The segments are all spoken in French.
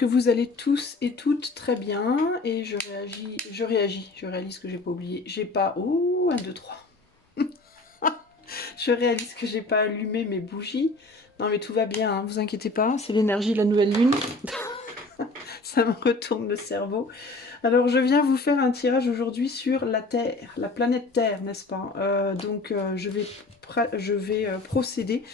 que vous allez tous et toutes très bien. Et je réalise que j'ai pas oublié. J'ai pas... Oh, 1, 2, 3. Je réalise que j'ai pas allumé mes bougies. Non mais tout va bien, hein, vous inquiétez pas. C'est l'énergie de la nouvelle lune. Ça me retourne le cerveau. Alors je viens vous faire un tirage aujourd'hui sur la Terre, la planète Terre, n'est-ce pas? Je vais procéder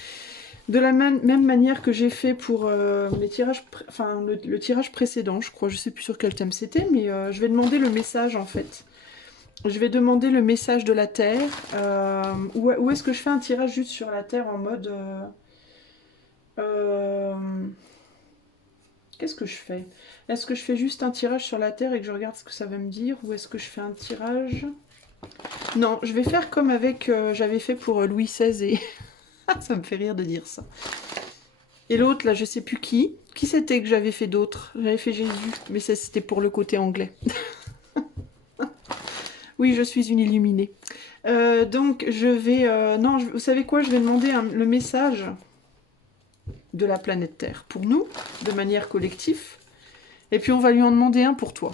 de la même manière que j'ai fait pour mes tirages, enfin le tirage précédent, je crois, je sais plus sur quel thème c'était, mais je vais demander le message en fait. Je vais demander le message de la Terre. Ou est-ce que je fais un tirage juste sur la Terre en mode... qu'est-ce que je fais? Est-ce que je fais juste un tirage sur la Terre et que je regarde ce que ça va me dire? Ou est-ce que je fais un tirage... Non, je vais faire comme avec... j'avais fait pour Louis XVI et... ça me fait rire de dire ça. Et l'autre, là, je sais plus qui. Qui c'était que j'avais fait d'autres? J'avais fait Jésus, mais ça c'était pour le côté anglais. Oui, je suis une illuminée. Donc, je vais... non, vous savez quoi? Je vais demander le message de la planète Terre pour nous, de manière collective. Et puis, on va lui en demander un pour toi.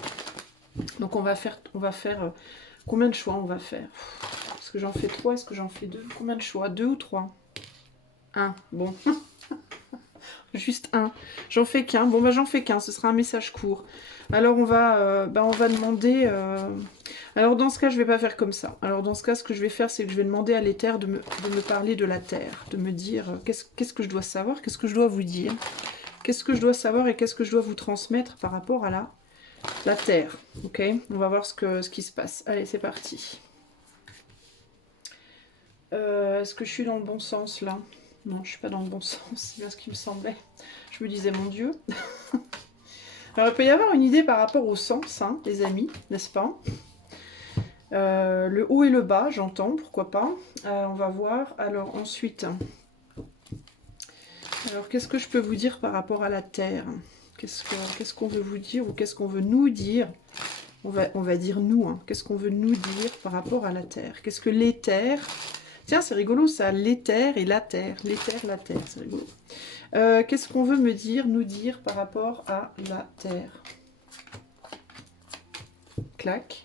Donc, on va faire combien de choix on va faire? Est-ce que j'en fais 3? Est-ce que j'en fais 2? Combien de choix? 2 ou 3? 1. Bon. Juste un. J'en fais qu'un. Bon, bah j'en fais qu'un. Ce sera un message court. Alors, on va demander... Alors, dans ce cas, je vais pas faire comme ça. Alors, dans ce cas, ce que je vais faire, c'est que je vais demander à l'éther de me parler de la Terre. De me dire qu'est-ce que je dois savoir, qu'est-ce que je dois vous dire. Qu'est-ce que je dois savoir et qu'est-ce que je dois vous transmettre par rapport à la Terre. Ok? On va voir ce qui se passe. Allez, c'est parti. Est-ce que je suis dans le bon sens, là? Non, je suis pas dans le bon sens. C'est bien ce qui me semblait. Je me disais, mon Dieu. Alors, il peut y avoir une idée par rapport au sens, hein, les amis, n'est-ce pas? Le haut et le bas, j'entends, pourquoi pas. On va voir. Alors, ensuite... Alors, qu'est-ce que je peux vous dire par rapport à la Terre? Qu'est-ce qu'on veut vous dire ou qu'est-ce qu'on veut nous dire? On va dire nous, hein. Qu'est-ce qu'on veut nous dire par rapport à la Terre? Qu'est-ce que l'éther... Tiens, c'est rigolo ça, l'éther et la Terre. L'éther, la Terre, c'est rigolo. Qu'est-ce qu'on veut me dire, nous dire par rapport à la Terre? Clac.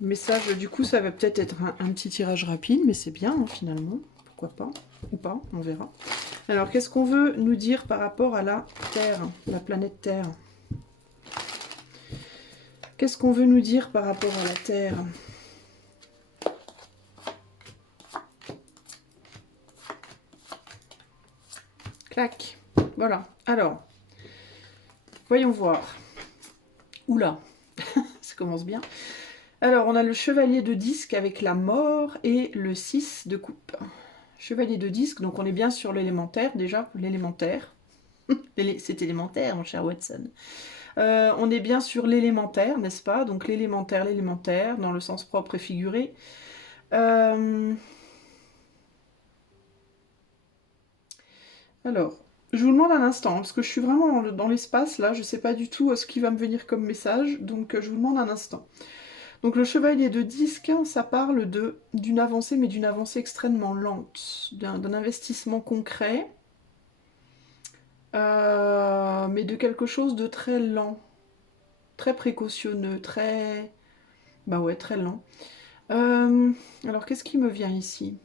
Message, du coup, ça va peut-être être un petit tirage rapide, mais c'est bien, hein, finalement. Pourquoi pas? Ou pas, on verra. Alors, qu'est-ce qu'on veut nous dire par rapport à la Terre, la planète Terre? Qu'est-ce qu'on veut nous dire par rapport à la Terre? Clac. Voilà. Alors, voyons voir. Oula, ça commence bien. Alors, on a le chevalier de disque avec la mort et le 6 de coupe. Chevalier de disque, donc on est bien sur l'élémentaire, déjà, l'élémentaire. C'est élémentaire, mon cher Watson. On est bien sur l'élémentaire, n'est-ce pas? Donc l'élémentaire, dans le sens propre et figuré. Alors, je vous demande un instant, parce que je suis vraiment dans l'espace, là, je ne sais pas du tout ce qui va me venir comme message, donc je vous demande un instant. Donc le chevalier de disque, ça parle d'une avancée, mais d'une avancée extrêmement lente, d'un investissement concret, mais de quelque chose de très lent, très précautionneux, très... Bah ouais, très lent. Alors qu'est-ce qui me vient ici?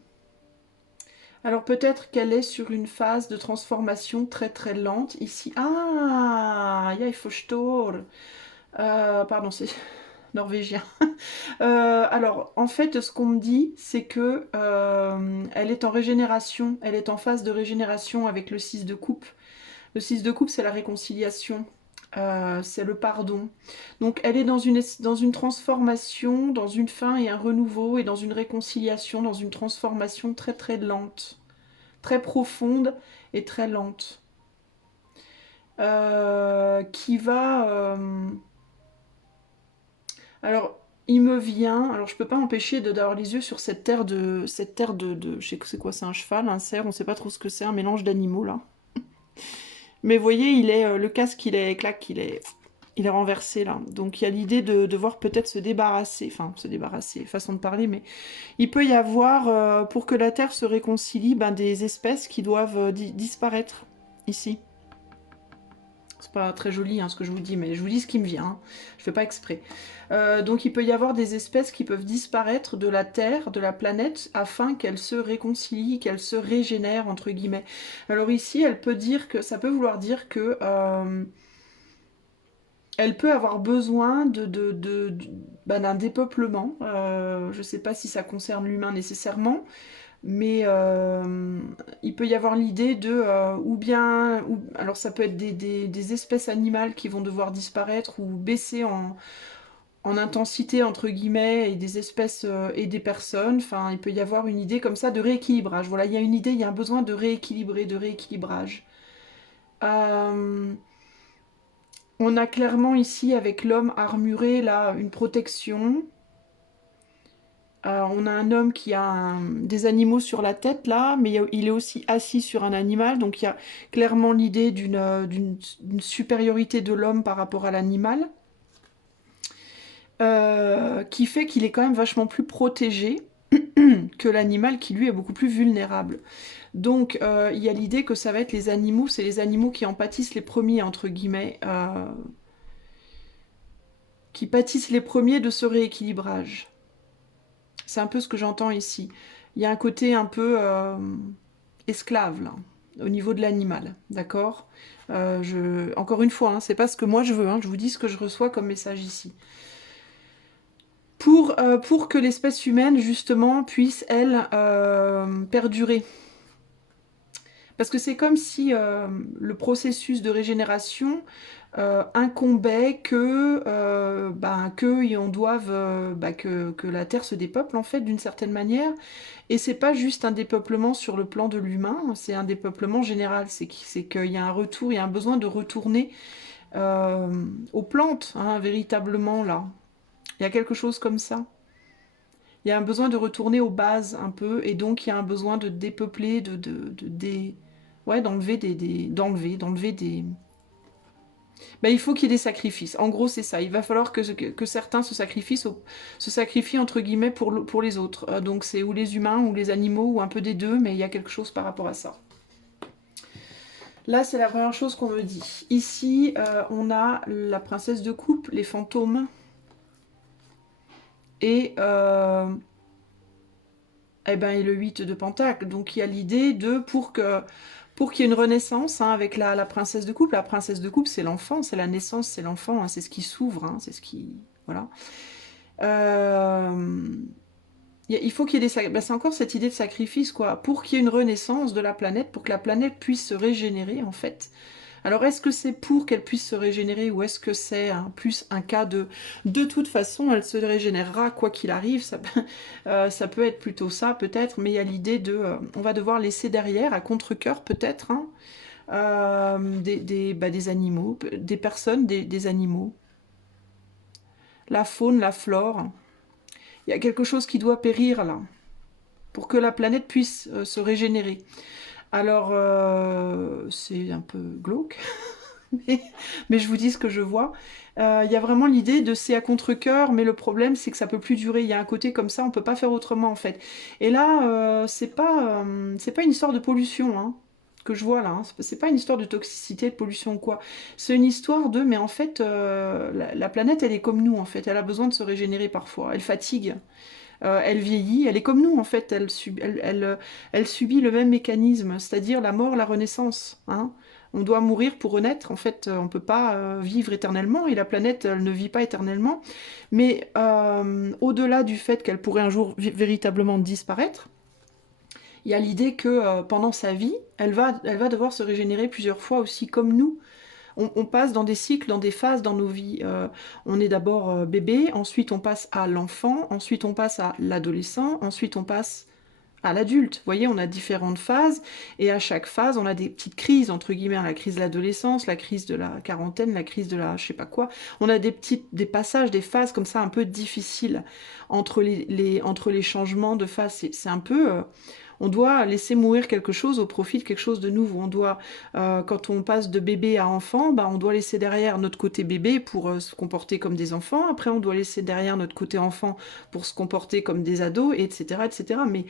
Alors peut-être qu'elle est sur une phase de transformation très très lente ici. Ah, ja, ich verstehe. Pardon, c'est norvégien. Alors en fait, ce qu'on me dit, c'est que elle est en régénération, elle est en phase de régénération avec le 6 de coupe. Le 6 de coupe, c'est la réconciliation. C'est le pardon. Donc elle est dans une transformation, dans une fin et un renouveau, et dans une réconciliation, dans une transformation très très lente, très profonde et très lente. Qui va... Alors, il me vient... Alors, je peux pas empêcher d'avoir les yeux sur cette terre de... je sais que c'est quoi, c'est un cheval, un cerf, on sait pas trop ce que c'est, un mélange d'animaux, là. Mais vous voyez, le casque, clac, il est renversé là. Donc il y a l'idée de devoir peut-être se débarrasser, façon de parler, mais il peut y avoir, pour que la Terre se réconcilie, des espèces qui doivent disparaître ici. C'est pas très joli hein, ce que je vous dis, mais je vous dis ce qui me vient. Hein. Je fais pas exprès. Donc il peut y avoir des espèces qui peuvent disparaître de la Terre, de la planète, afin qu'elle se réconcilie, qu'elle se régénère, entre guillemets. Alors ici, elle peut dire que ça peut vouloir dire que elle peut avoir besoin d'un dépeuplement. Je ne sais pas si ça concerne l'humain nécessairement, mais il peut y avoir l'idée de, alors ça peut être des espèces animales qui vont devoir disparaître ou baisser en intensité entre guillemets, et des espèces et des personnes. Enfin, il peut y avoir une idée comme ça de rééquilibrage. Voilà, il y a une idée, il y a un besoin de rééquilibrer, de rééquilibrage. Euh, on a clairement ici avec l'homme armuré là une protection. On a un homme qui a des animaux sur la tête là, mais il est aussi assis sur un animal, donc il y a clairement l'idée d'une supériorité de l'homme par rapport à l'animal, qui fait qu'il est quand même vachement plus protégé que l'animal qui lui est beaucoup plus vulnérable. Donc il y a l'idée que ça va être les animaux, c'est les animaux qui en pâtissent les premiers, entre guillemets, qui pâtissent les premiers de ce rééquilibrage. C'est un peu ce que j'entends ici. Il y a un côté un peu esclave, là, au niveau de l'animal, d'accord. Encore une fois, hein, c'est pas ce que moi je veux, hein, je vous dis ce que je reçois comme message ici. Pour que l'espèce humaine, justement, puisse, elle, perdurer. Parce que c'est comme si le processus de régénération incombait que la Terre se dépeuple, en fait, d'une certaine manière. Et c'est pas juste un dépeuplement sur le plan de l'humain, c'est un dépeuplement général. C'est qu'il y a un retour, il y a un besoin de retourner aux plantes, hein, véritablement, là. Il y a quelque chose comme ça. Il y a un besoin de retourner aux bases, un peu, et donc il y a un besoin de dépeupler, ouais, d'enlever d'enlever des... Ben, il faut qu'il y ait des sacrifices. En gros, c'est ça. Il va falloir que certains se sacrifient, entre guillemets, pour les autres. Donc c'est ou les humains, ou les animaux, ou un peu des deux, mais il y a quelque chose par rapport à ça. Là, c'est la première chose qu'on me dit. Ici, on a la princesse de coupe, les fantômes. Et, et le 8 de Pentacle. Donc il y a l'idée de, pour qu'il y ait une renaissance hein, avec la princesse de coupe. La princesse de coupe, c'est l'enfant, c'est la naissance, c'est l'enfant, hein, c'est ce qui s'ouvre, hein, c'est ce qui... Voilà. Il faut qu'il y ait des... c'est encore cette idée de sacrifice, quoi. Pour qu'il y ait une renaissance de la planète, pour que la planète puisse se régénérer, en fait. Alors, est-ce que c'est pour qu'elle puisse se régénérer ou est-ce que c'est plus un cas de... De toute façon, elle se régénérera quoi qu'il arrive. Ça peut être plutôt ça, peut-être, mais il y a l'idée de... on va devoir laisser derrière, à contre-cœur, peut-être, hein, des animaux, des personnes, des animaux. La faune, la flore. Il y a quelque chose qui doit périr, là, pour que la planète puisse se régénérer. Alors, c'est un peu glauque, mais je vous dis ce que je vois. Il y a vraiment l'idée de c'est à contre-cœur, mais le problème c'est que ça peut plus durer. Il y a un côté comme ça, on peut pas faire autrement en fait. Et là, c'est pas une histoire de pollution hein, que je vois là. Hein. C'est pas une histoire de toxicité, de pollution ou quoi. C'est une histoire de, mais en fait, la planète elle est comme nous en fait. Elle a besoin de se régénérer parfois. Elle fatigue. Elle vieillit, elle est comme nous en fait, elle subit le même mécanisme, c'est-à-dire la mort, la renaissance. Hein. On doit mourir pour renaître, en fait, on ne peut pas vivre éternellement, et la planète, elle ne vit pas éternellement. Mais au-delà du fait qu'elle pourrait un jour véritablement disparaître, il y a l'idée que pendant sa vie, elle va devoir se régénérer plusieurs fois aussi, comme nous. On passe dans des cycles, dans des phases dans nos vies. On est d'abord bébé, ensuite on passe à l'enfant, ensuite on passe à l'adolescent, ensuite on passe à l'adulte. Vous voyez, on a différentes phases, et à chaque phase, on a des petites crises, entre guillemets, la crise de l'adolescence, la crise de la quarantaine, la crise de la je sais pas quoi. On a des passages, des phases comme ça un peu difficiles entre les changements de phase. C'est un peu... on doit laisser mourir quelque chose au profit de quelque chose de nouveau. On doit, quand on passe de bébé à enfant, on doit laisser derrière notre côté bébé pour se comporter comme des enfants. Après, on doit laisser derrière notre côté enfant pour se comporter comme des ados, etc., etc. Mais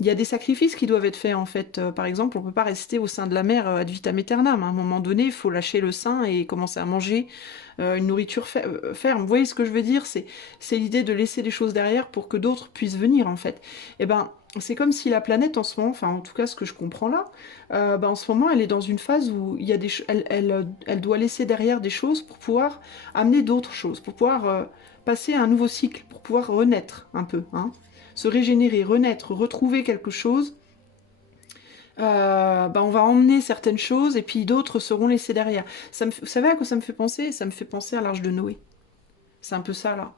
il y a des sacrifices qui doivent être faits en fait. Par exemple, on ne peut pas rester au sein de la mer ad vitam aeternam. À un moment donné, il faut lâcher le sein et commencer à manger une nourriture ferme. Vous voyez ce que je veux dire? C'est l'idée de laisser des choses derrière pour que d'autres puissent venir en fait. Et ben, c'est comme si la planète en ce moment, enfin en tout cas ce que je comprends là, ben, en ce moment elle est dans une phase où il y a elle doit laisser derrière des choses pour pouvoir amener d'autres choses, pour pouvoir passer à un nouveau cycle, pour pouvoir renaître un peu, hein, se régénérer, renaître, retrouver quelque chose. Bah, on va emmener certaines choses et puis d'autres seront laissées derrière. Vous savez à quoi ça me fait penser? Ça me fait penser à l'Arche de Noé. C'est un peu ça là.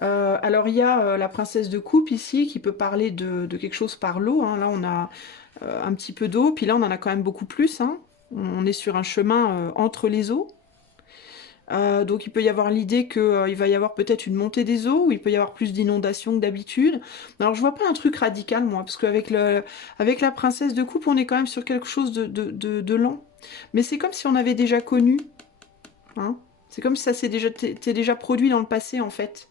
Alors il y a la princesse de coupe ici qui peut parler de quelque chose par l'eau, hein. Là on a un petit peu d'eau, puis là on en a quand même beaucoup plus, hein. On est sur un chemin entre les eaux. Donc il peut y avoir l'idée qu'il va y avoir peut-être une montée des eaux, ou il peut y avoir plus d'inondations que d'habitude. Alors je vois pas un truc radical moi, parce avec la princesse de coupe, on est quand même sur quelque chose de lent. Mais c'est comme si on avait déjà connu, hein. C'est comme si ça s'était déjà produit dans le passé en fait.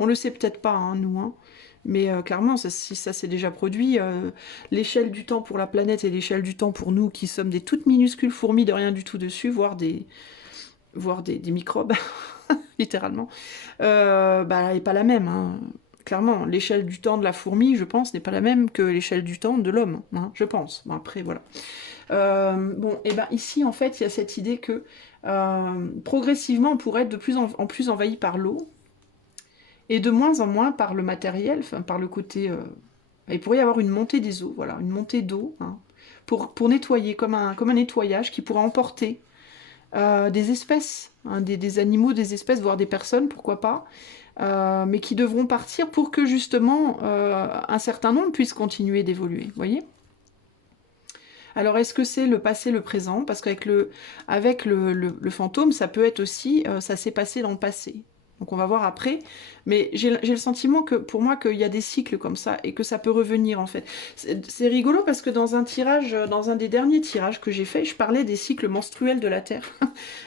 On le sait peut-être pas, hein, nous, hein. Mais clairement, si ça s'est déjà produit, l'échelle du temps pour la planète et l'échelle du temps pour nous qui sommes des toutes minuscules fourmis de rien du tout dessus, voire des microbes, littéralement, bah, elle n'est pas la même, hein. Clairement, l'échelle du temps de la fourmi, je pense, n'est pas la même que l'échelle du temps de l'homme, hein, je pense. Bon, après, voilà. Bon, et ben ici, en fait, il y a cette idée que progressivement, on pourrait être de plus en plus envahi par l'eau, et de moins en moins par le matériel, enfin, par le côté... il pourrait y avoir une montée des eaux, voilà, une montée d'eau, hein, pour nettoyer, comme un nettoyage qui pourrait emporter des espèces, hein, des animaux, des espèces, voire des personnes, pourquoi pas, mais qui devront partir pour que justement un certain nombre puissent continuer d'évoluer, vous voyez? Alors est-ce que c'est le passé, le présent? Parce qu'avec le fantôme, ça peut être aussi, ça s'est passé dans le passé. Donc on va voir après, mais j'ai le sentiment que pour moi qu'il y a des cycles comme ça et que ça peut revenir en fait. C'est rigolo parce que dans un tirage, dans un des derniers tirages que j'ai fait, je parlais des cycles menstruels de la Terre.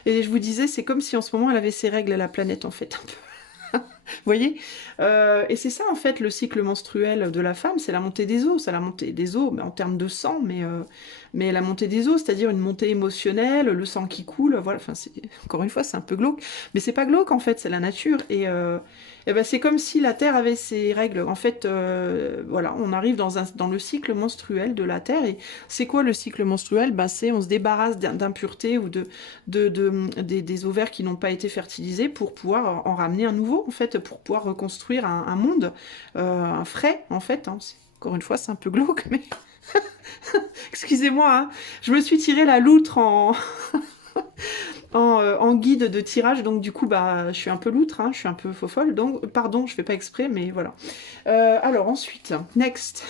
Et je vous disais, c'est comme si en ce moment elle avait ses règles à la planète en fait, un peu. Vous voyez? Et c'est ça en fait le cycle menstruel de la femme, c'est la montée des os, c'est la montée des os mais en termes de sang, mais la montée des os, c'est-à-dire une montée émotionnelle, le sang qui coule, voilà, enfin encore une fois c'est un peu glauque, mais c'est pas glauque en fait, c'est la nature, et ben, c'est comme si la Terre avait ses règles, en fait, voilà, on arrive dans le cycle menstruel de la Terre, et c'est quoi le cycle menstruel? Ben, c'est on se débarrasse d'impuretés ou des ovaires qui n'ont pas été fertilisés pour pouvoir en ramener un nouveau, en fait, pour pouvoir reconstruire un monde, un frais, en fait, hein. Encore une fois, c'est un peu glauque, mais... Excusez-moi, hein. Je me suis tiré la loutre en guide de tirage, donc du coup, bah, je suis un peu loutre, hein, je suis un peu faux-folle, donc, pardon, je fais pas exprès, mais voilà. Alors, ensuite, next.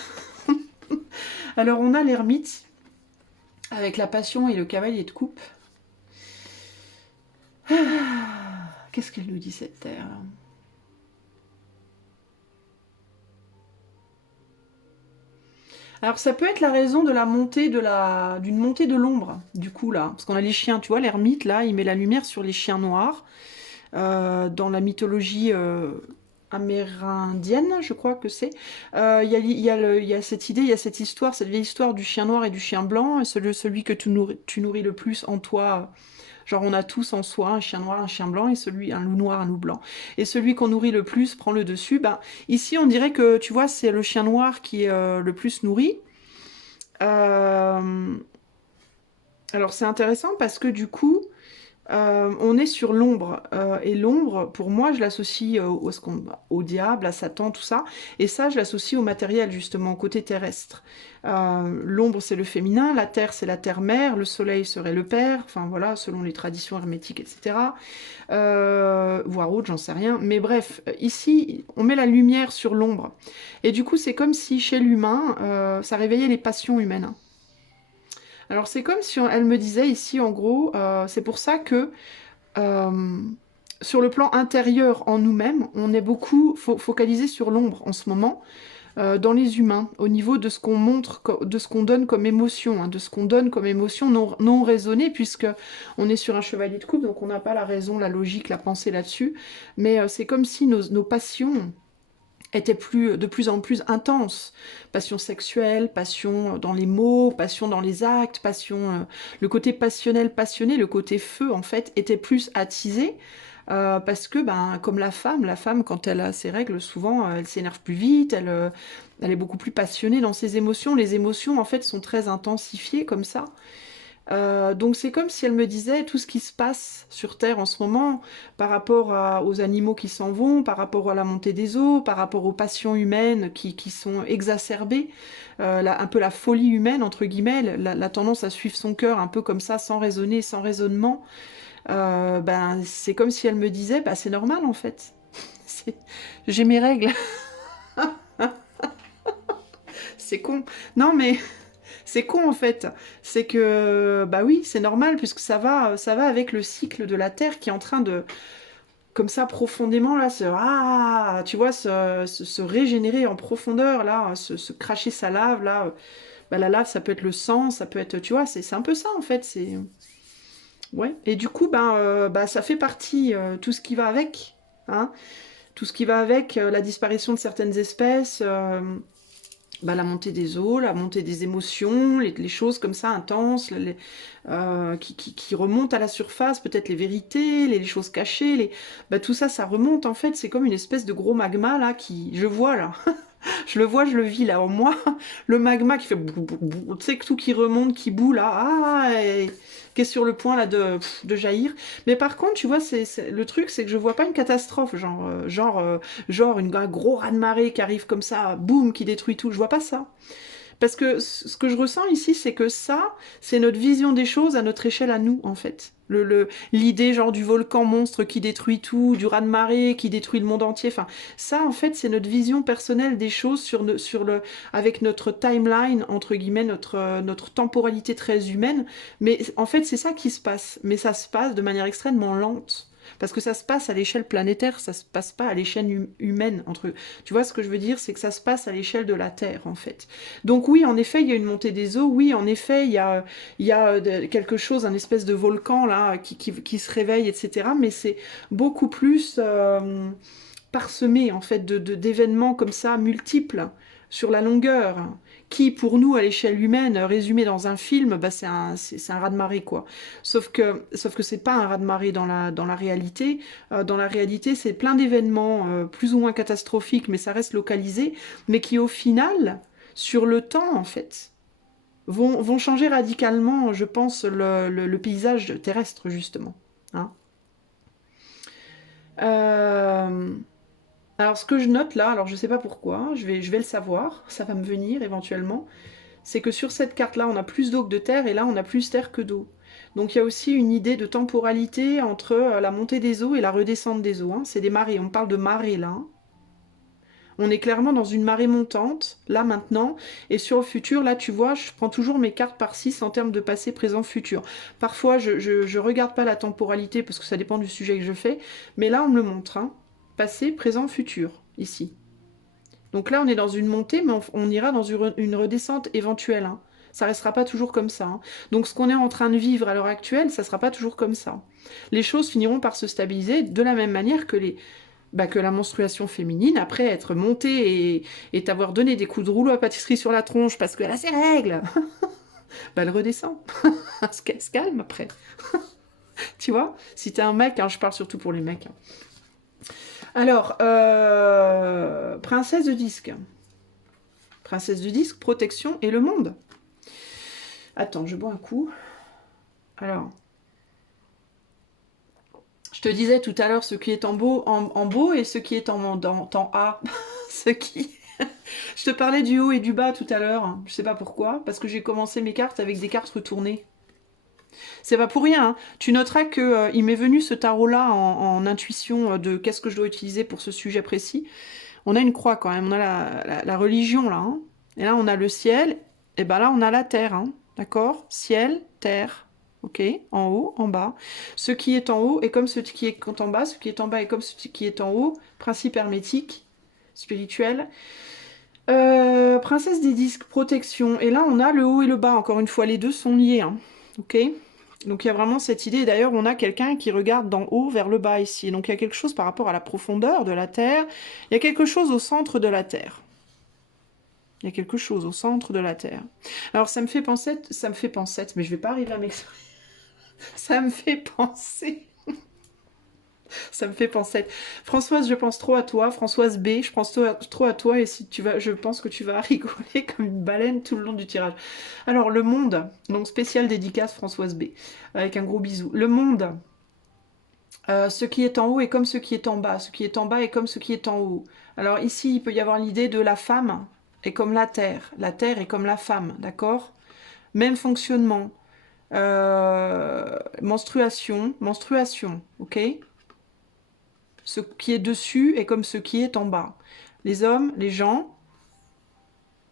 Alors, on a l'ermite, avec la passion et le cavalier de coupe. Ah, qu'est-ce qu'elle nous dit, cette terre? Alors ça peut être la raison de la montée d'une montée de l'ombre, du coup là, parce qu'on a les chiens, tu vois, l'ermite là, il met la lumière sur les chiens noirs. Dans la mythologie amérindienne, je crois que c'est. Il y a cette idée, il y a cette histoire, cette vieille histoire du chien noir et du chien blanc, et celui que tu nourris le plus en toi. Genre on a tous en soi un chien noir, un chien blanc, et un loup noir, un loup blanc. Et celui qu'on nourrit le plus prend le dessus. Ben, ici on dirait que, tu vois, c'est le chien noir qui est le plus nourri. Euh, Alors c'est intéressant parce que du coup, on est sur l'ombre. Et l'ombre, pour moi, je l'associe au diable, à Satan, tout ça. Et ça, je l'associe au matériel, justement, au côté terrestre. L'ombre, c'est le féminin, la terre, c'est la terre-mère, le soleil serait le père, enfin voilà, selon les traditions hermétiques, etc. Voire autre, j'en sais rien. Mais bref, ici, on met la lumière sur l'ombre. Et du coup, c'est comme si, chez l'humain, ça réveillait les passions humaines. Alors c'est comme si elle me disait ici en gros, c'est pour ça que euh, sur le plan intérieur en nous-mêmes, on est beaucoup focalisé sur l'ombre en ce moment, dans les humains, au niveau de ce qu'on montre, de ce qu'on donne comme émotion, hein, de ce qu'on donne comme émotion non raisonnée, puisque on est sur un chevalier de coupe, donc on n'a pas la raison, la logique, la pensée là-dessus, mais c'est comme si nos passions était de plus en plus intense. Passion sexuelle, passion dans les mots, passion dans les actes, passion, le côté passionnel, passionné, le côté feu en fait était plus attisé. Parce que, ben, comme la femme, quand elle a ses règles, souvent, elle s'énerve plus vite, elle est beaucoup plus passionnée dans ses émotions. Les émotions, en fait, sont très intensifiées comme ça. Donc c'est comme si elle me disait tout ce qui se passe sur Terre en ce moment, par rapport aux animaux qui s'en vont, par rapport à la montée des eaux, par rapport aux passions humaines qui sont exacerbées, un peu la folie humaine, entre guillemets, la tendance à suivre son cœur un peu comme ça, sans raisonner, sans raisonnement. Ben, c'est comme si elle me disait, bah, c'est normal en fait. J'ai mes règles. C'est con. Non mais c'est con en fait. C'est que, bah oui, c'est normal puisque ça va avec le cycle de la Terre qui est en train de, comme ça, profondément là, tu vois, se régénérer en profondeur là, se cracher sa lave là. Bah, la lave, ça peut être le sang, ça peut être, tu vois, c'est un peu ça en fait. C'est ouais. Et du coup, ben, bah, ça fait partie tout ce qui va avec, hein, tout ce qui va avec la disparition de certaines espèces. Bah, la montée des eaux, la montée des émotions, les choses comme ça intenses, qui remontent à la surface, peut-être les vérités, les choses cachées, bah, tout ça, ça remonte en fait, c'est comme une espèce de gros magma là je vois là, je le vois, je le vis là en moi, le magma qui fait, tu sais que tout qui remonte, qui bout là, qui est sur le point là de jaillir. Mais par contre, tu vois, le truc, c'est que je vois pas une catastrophe, genre un gros raz-de-marée qui arrive comme ça, boum, qui détruit tout. Je vois pas ça. Parce que ce que je ressens ici, c'est que ça, c'est notre vision des choses à notre échelle à nous, en fait. L'idée genre du volcan monstre qui détruit tout, du raz-de-marée qui détruit le monde entier. Enfin, ça, en fait, c'est notre vision personnelle des choses avec notre timeline, entre guillemets, notre temporalité très humaine. Mais en fait, c'est ça qui se passe. Mais ça se passe de manière extrêmement lente. Parce que ça se passe à l'échelle planétaire, ça se passe pas à l'échelle humaine. Tu vois ce que je veux dire, c'est que ça se passe à l'échelle de la Terre, en fait. Donc oui, en effet, il y a une montée des eaux. Oui, en effet, il y a quelque chose, un espèce de volcan là qui se réveille, etc. Mais c'est beaucoup plus parsemé en fait d'événements comme ça multiples sur la longueur, qui pour nous à l'échelle humaine, résumé dans un film, bah, c'est un raz-de-marée quoi. Sauf que c'est pas un raz-de-marée dans la réalité. Dans la réalité, c'est plein d'événements plus ou moins catastrophiques, mais ça reste localisé, mais qui au final, sur le temps en fait, vont changer radicalement, je pense, le paysage terrestre justement. Hein. Euh, Alors, ce que je note là, alors je sais pas pourquoi, je vais le savoir, ça va me venir éventuellement, c'est que sur cette carte-là, on a plus d'eau que de terre, et là, on a plus terre que d'eau. Donc, il y a aussi une idée de temporalité entre la montée des eaux et la redescente des eaux. Hein. C'est des marées, on parle de marée là. Hein. On est clairement dans une marée montante, là maintenant, et sur le futur, là tu vois, je prends toujours mes cartes par 6 en termes de passé, présent, futur. Parfois, je regarde pas la temporalité parce que ça dépend du sujet que je fais, mais là on me le montre, hein. Passé, présent, futur, ici. Donc là on est dans une montée, mais on ira dans une redescente éventuelle. Hein. Ça restera pas toujours comme ça. Hein. Donc ce qu'on est en train de vivre à l'heure actuelle, ça sera pas toujours comme ça. Les choses finiront par se stabiliser de la même manière que que la menstruation féminine, après être montée et t'avoir donné des coups de rouleau à pâtisserie sur la tronche parce qu'elle a ses règles, bah elle redescend. Elle se calme après. Tu vois. Si t'es un mec, hein, je parle surtout pour les mecs. Hein. Alors, princesse de disque. Princesse de disque, protection et le monde. Attends, je bois un coup. Alors, je te disais tout à l'heure ce qui est en beau et ce qui est en A. Ce qui... Je te parlais du haut et du bas tout à l'heure. Je sais pas pourquoi, parce que j'ai commencé mes cartes avec des cartes retournées. C'est pas pour rien. Hein. Tu noteras que il m'est venu ce tarot-là en intuition de qu'est-ce que je dois utiliser pour ce sujet précis. On a une croix quand même, on a la religion là. Hein. Et là on a le ciel, et ben là on a la terre. Hein. D'accord. Ciel, terre. Ok, en haut, en bas. Ce qui est en haut est comme ce qui est en bas, ce qui est en bas est comme ce qui est en haut. Principe hermétique, spirituel. Princesse des disques, protection. Et là, on a le haut et le bas. Encore une fois, les deux sont liés. Hein. Ok. Donc il y a vraiment cette idée, d'ailleurs on a quelqu'un qui regarde d'en haut vers le bas ici, donc il y a quelque chose par rapport à la profondeur de la Terre, il y a quelque chose au centre de la Terre. Il y a quelque chose au centre de la Terre. Alors ça me fait penser, mais je vais pas arriver à m'exprimer. Ça me fait penser, ça me fait penser. Françoise, je pense trop à toi. Françoise B, je pense trop à toi et si tu vas, je pense que tu vas rigoler comme une baleine tout le long du tirage. Alors le monde, donc spécial dédicace Françoise B, avec un gros bisou. Le monde. Ce qui est en haut est comme ce qui est en bas. Ce qui est en bas est comme ce qui est en haut. Alors ici, il peut y avoir l'idée de la femme est comme la terre. La terre est comme la femme, d'accord? Même fonctionnement. Menstruation, menstruation, ok? Ce qui est dessus est comme ce qui est en bas. Les hommes, les gens,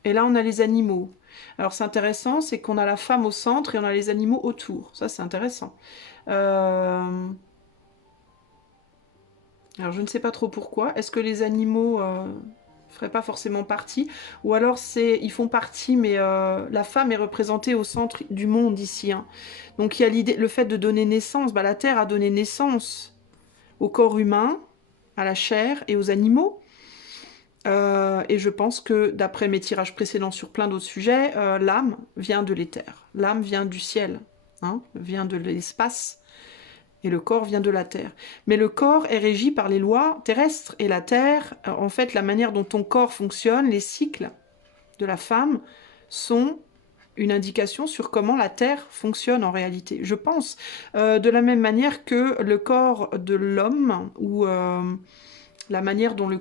et là on a les animaux. Alors c'est intéressant, c'est qu'on a la femme au centre et on a les animaux autour. Ça c'est intéressant. Alors je ne sais pas trop pourquoi. Est-ce que les animaux feraient pas forcément partie? Ou alors ils font partie, mais la femme est représentée au centre du monde ici. Hein. Donc il y a l'idée, le fait de donner naissance. Bah, la Terre a donné naissance au corps humain, à la chair et aux animaux. Et je pense que d'après mes tirages précédents sur plein d'autres sujets, l'âme vient de l'éther. L'âme vient du ciel, hein, vient de l'espace. Et le corps vient de la terre. Mais le corps est régi par les lois terrestres. Et la terre, en fait, la manière dont ton corps fonctionne, les cycles de la femme sont une indication sur comment la terre fonctionne en réalité. Je pense de la même manière que le corps de l'homme ou la manière dont le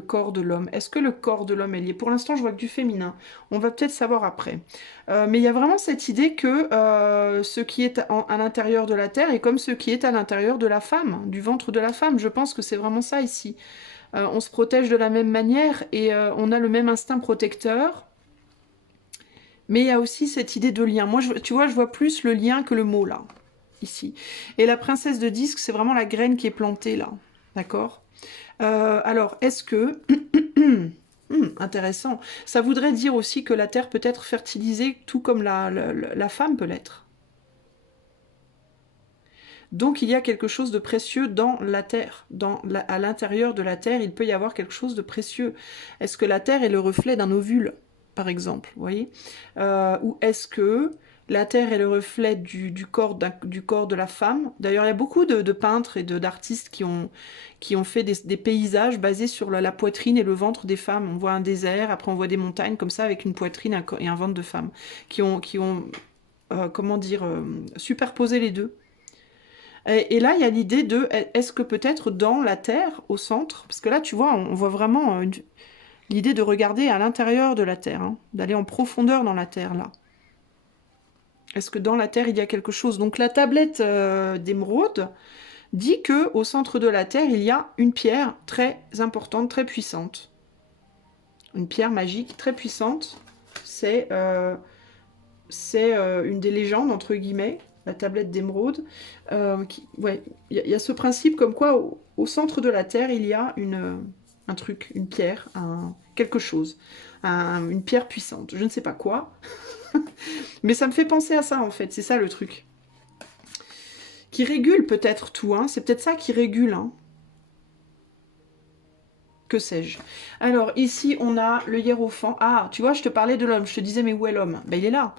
corps de l'homme. Est-ce que le corps de l'homme est lié? Pour l'instant, je vois que du féminin. On va peut-être savoir après. Mais il y a vraiment cette idée que ce qui est à l'intérieur de la terre est comme ce qui est à l'intérieur de la femme, du ventre de la femme. Je pense que c'est vraiment ça ici. On se protège de la même manière et on a le même instinct protecteur. Mais il y a aussi cette idée de lien. Moi, tu vois, je vois plus le lien que le mot là, ici. Et la princesse de disque, c'est vraiment la graine qui est plantée là. D'accord? Alors, est-ce que... intéressant. Ça voudrait dire aussi que la terre peut être fertilisée tout comme la femme peut l'être. Donc il y a quelque chose de précieux dans la terre. À l'intérieur de la terre, il peut y avoir quelque chose de précieux. Est-ce que la terre est le reflet d'un ovule, par exemple, vous voyez? Ou est-ce que la terre est le reflet du corps de la femme? D'ailleurs, il y a beaucoup de peintres et d'artistes qui ont fait des paysages basés sur la poitrine et le ventre des femmes. On voit un désert, après on voit des montagnes comme ça avec une poitrine et un ventre de femme qui ont comment dire, superposé les deux. Et là, il y a l'idée de, est-ce que peut-être dans la Terre, au centre, parce que là, tu vois, on voit vraiment l'idée de regarder à l'intérieur de la Terre, hein, d'aller en profondeur dans la Terre, là. Est-ce que dans la Terre, il y a quelque chose? Donc la tablette d'émeraude dit que au centre de la Terre, il y a une pierre très importante, très puissante. Une pierre magique très puissante. C'est une des légendes, entre guillemets, la tablette d'émeraude. Ouais, il y a ce principe comme quoi, au centre de la Terre, il y a un truc, une pierre, quelque chose. Une pierre puissante. Je ne sais pas quoi. Mais ça me fait penser à ça, en fait. C'est ça, le truc. Qui régule peut-être tout, hein. C'est peut-être ça qui régule, hein. Que sais-je. Alors, ici, on a le hiérophant. Ah, tu vois, je te parlais de l'homme. Je te disais, mais où est l'homme? Ben, il est là.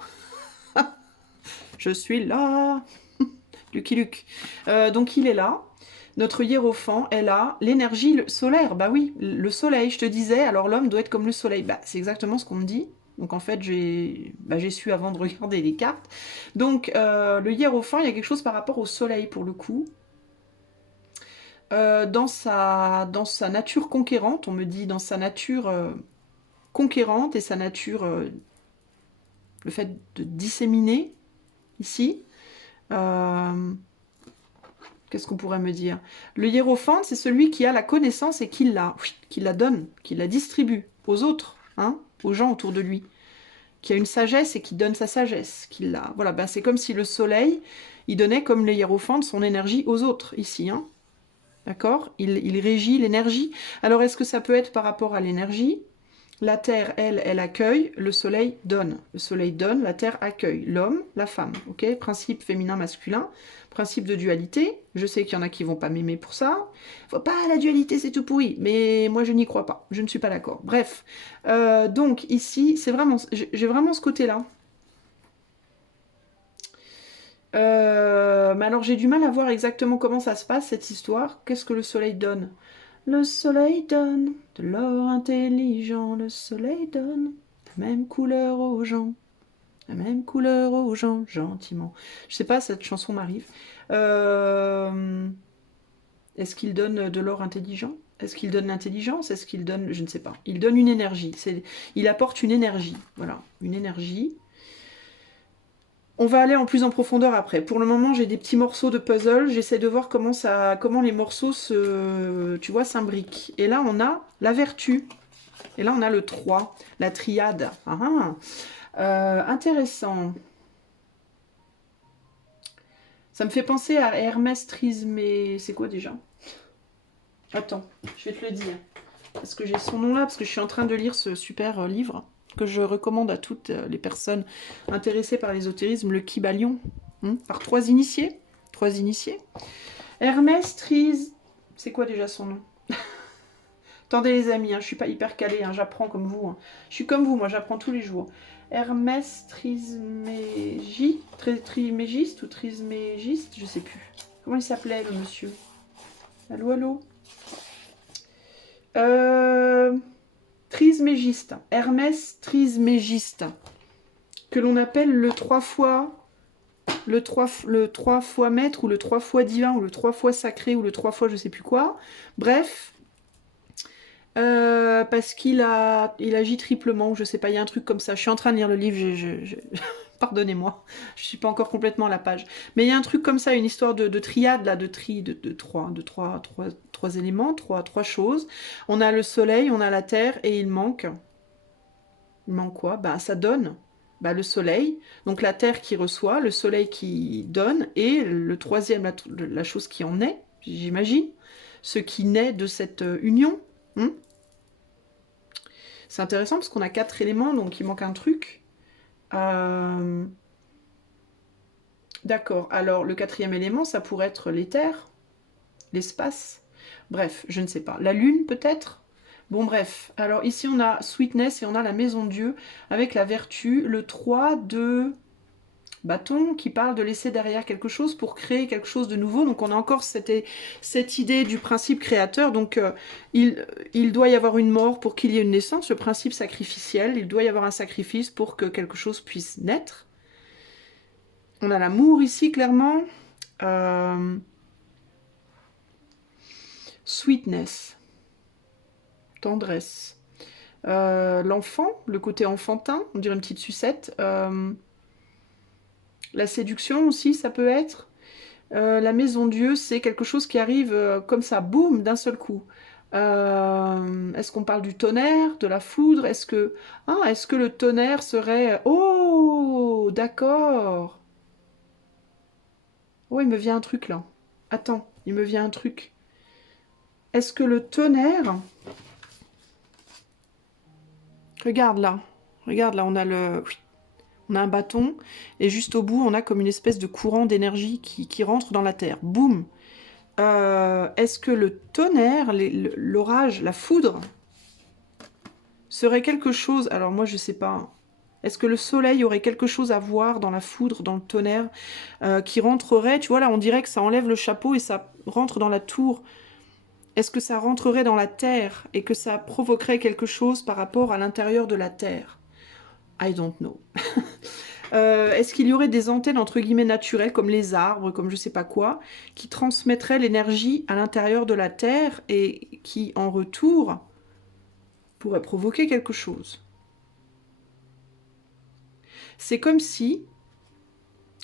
Je suis là. Lucky Luke. Donc il est là. Notre hiérophant est là. L'énergie solaire, bah oui, le soleil, je te disais, alors l'homme doit être comme le soleil. Bah, c'est exactement ce qu'on me dit. Donc en fait, j'ai su avant de regarder les cartes. Donc le hiérophant, il y a quelque chose par rapport au soleil pour le coup. Dans sa nature conquérante, on me dit dans sa nature conquérante et sa nature, le fait de disséminer ici. Qu'est-ce qu'on pourrait me dire? Le hiérophante, c'est celui qui a la connaissance et qui la donne, qui la distribue aux autres, hein, aux gens autour de lui. Qui a une sagesse et qui donne sa sagesse. Voilà, ben c'est comme si le soleil, il donnait comme le hiérophante son énergie aux autres, ici. Hein. D'accord? Il régit l'énergie. Alors, est-ce que ça peut être par rapport à l'énergie? La terre, elle, elle accueille, le soleil donne. Le soleil donne, la terre accueille. L'homme, la femme. Ok, principe féminin-masculin, principe de dualité. Je sais qu'il y en a qui vont pas m'aimer pour ça. Faut pas, la dualité, c'est tout pourri. Mais moi, je n'y crois pas. Je ne suis pas d'accord. Bref. Donc, ici, c'est vraiment, j'ai vraiment ce côté-là. Mais alors, j'ai du mal à voir exactement comment ça se passe, cette histoire. Qu'est-ce que le soleil donne? Le soleil donne de l'or intelligent, le soleil donne la même couleur aux gens, la même couleur aux gens, gentiment. Je sais pas, cette chanson m'arrive. Est-ce qu'il donne de l'or intelligent? Est-ce qu'il donne l'intelligence? Est-ce qu'il donne... Je ne sais pas. Il donne une énergie. Il apporte une énergie. Voilà, une énergie. On va aller en plus en profondeur après. Pour le moment, j'ai des petits morceaux de puzzle. J'essaie de voir comment les morceaux tu vois, s'imbriquent. Et là, on a la vertu. Et là, on a le 3, la triade. Intéressant. Ça me fait penser à Hermès Trismé. C'est quoi déjà? Attends, je vais te le dire. Parce que j'ai son nom là, parce que je suis en train de lire ce super livre que je recommande à toutes les personnes intéressées par l'ésotérisme, le Kybalion, par 3 initiés. 3 initiés. Hermès Tris... C'est quoi déjà son nom? Attendez les amis, je suis pas hyper calée, j'apprends comme vous. Je suis comme vous, moi j'apprends tous les jours. Hermès Trismégiste ou Trismégiste, je sais plus. Comment il s'appelait le monsieur? Allô, allô? Trismégiste. Hermès Trismégiste. Que l'on appelle le 3 fois... Le 3 fois maître, ou le 3 fois divin, ou le 3 fois sacré, ou le 3 fois je sais plus quoi. Bref... parce qu'il agit triplement, je sais pas, il y a un truc comme ça. Je suis en train de lire le livre, pardonnez-moi, je suis pas encore complètement à la page. Mais il y a un truc comme ça, une histoire de triade, là, de trois éléments, trois choses. On a le soleil, on a la terre, et il manque... Il manque quoi? Bah, ça donne. Bah, le soleil, donc la terre qui reçoit, le soleil qui donne, et le troisième, la chose qui en est, j'imagine, ce qui naît de cette union. C'est intéressant parce qu'on a 4 éléments, donc il manque un truc. D'accord, alors le 4e élément, ça pourrait être l'éther, l'espace. Bref, je ne sais pas. La lune, peut-être? Bon, bref. Alors ici, on a Sweetness et on a la maison de Dieu avec la vertu, le 3 de bâton qui parle de laisser derrière quelque chose pour créer quelque chose de nouveau. Donc on a encore cette idée du principe créateur. Donc il doit y avoir une mort pour qu'il y ait une naissance, le principe sacrificiel. Il doit y avoir un sacrifice pour que quelque chose puisse naître. On a l'amour ici, clairement. Sweetness. Tendresse. L'enfant, le côté enfantin, on dirait une petite sucette. La séduction aussi, ça peut être. La maison Dieu, c'est quelque chose qui arrive comme ça, boum, d'un seul coup. Est-ce qu'on parle du tonnerre, de la foudre? Est-ce que le tonnerre serait... Oh, d'accord. Oh, il me vient un truc là. Attends, il me vient un truc. Est-ce que le tonnerre... Regarde là, on a on a un bâton, et juste au bout, on a comme une espèce de courant d'énergie qui rentre dans la terre. Boum! Est-ce que le tonnerre, l'orage, la foudre, serait quelque chose... Alors moi, je sais pas. Est-ce que le soleil aurait quelque chose à voir dans la foudre, dans le tonnerre, qui rentrerait... Tu vois, là, on dirait que ça enlève le chapeau et ça rentre dans la tour. Est-ce que ça rentrerait dans la terre et que ça provoquerait quelque chose par rapport à l'intérieur de la terre? I don't know. Est-ce qu'il y aurait des antennes entre guillemets naturelles, comme les arbres, comme je sais pas quoi, qui transmettraient l'énergie à l'intérieur de la Terre et qui, en retour, pourraient provoquer quelque chose? C'est comme si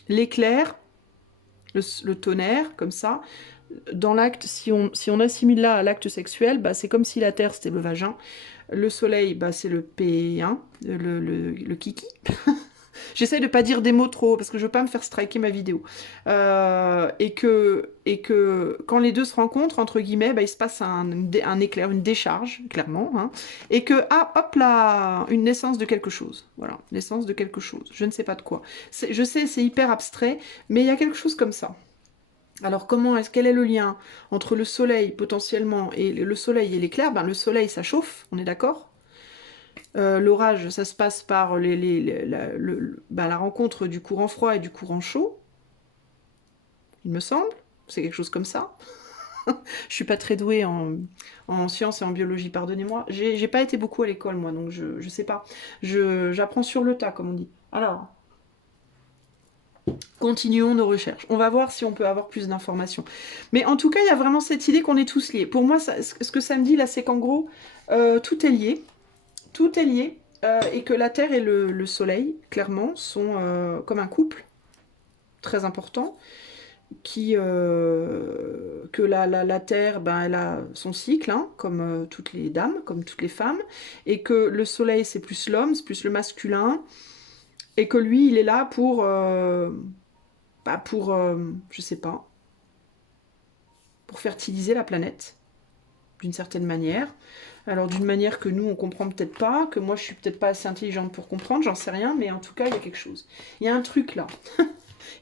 l'éclair, le tonnerre, comme ça, dans l'acte, si on assimile là à l'acte sexuel, bah, c'est comme si la Terre, c'était le vagin, le Soleil, bah, c'est le P1, le kiki, J'essaye de pas dire des mots trop, parce que je veux pas me faire striker ma vidéo. Et que quand les deux se rencontrent, entre guillemets, bah, il se passe un éclair, une décharge, clairement. Hein, et que, ah, hop là, une naissance de quelque chose. Voilà, naissance de quelque chose. Je ne sais pas de quoi. Je sais, c'est hyper abstrait, mais il y a quelque chose comme ça. Alors quel est le lien entre le soleil potentiellement et le soleil et l'éclair? Ben, le soleil ça chauffe, on est d'accord. L'orage ça se passe par la rencontre du courant froid et du courant chaud, il me semble. C'est quelque chose comme ça. Je suis pas très douée en sciences et en biologie, pardonnez-moi. J'ai pas été beaucoup à l'école moi, donc je sais pas. J'apprends sur le tas comme on dit. Alors, continuons nos recherches. On va voir si on peut avoir plus d'informations. Mais en tout cas, il y a vraiment cette idée qu'on est tous liés. Pour moi, ce que ça me dit là, c'est qu'en gros, tout est lié. Tout est lié. Et que la Terre et le Soleil, clairement, sont comme un couple très important. Que la Terre, ben, elle a son cycle, hein, comme toutes les dames, comme toutes les femmes. Et que le Soleil, c'est plus l'homme, c'est plus le masculin. Et que lui, il est là pour, je sais pas, pour fertiliser la planète, d'une certaine manière. Alors d'une manière que nous, on comprend peut-être pas, que moi, je suis peut-être pas assez intelligente pour comprendre, j'en sais rien, mais en tout cas, il y a quelque chose. Il y a un truc là.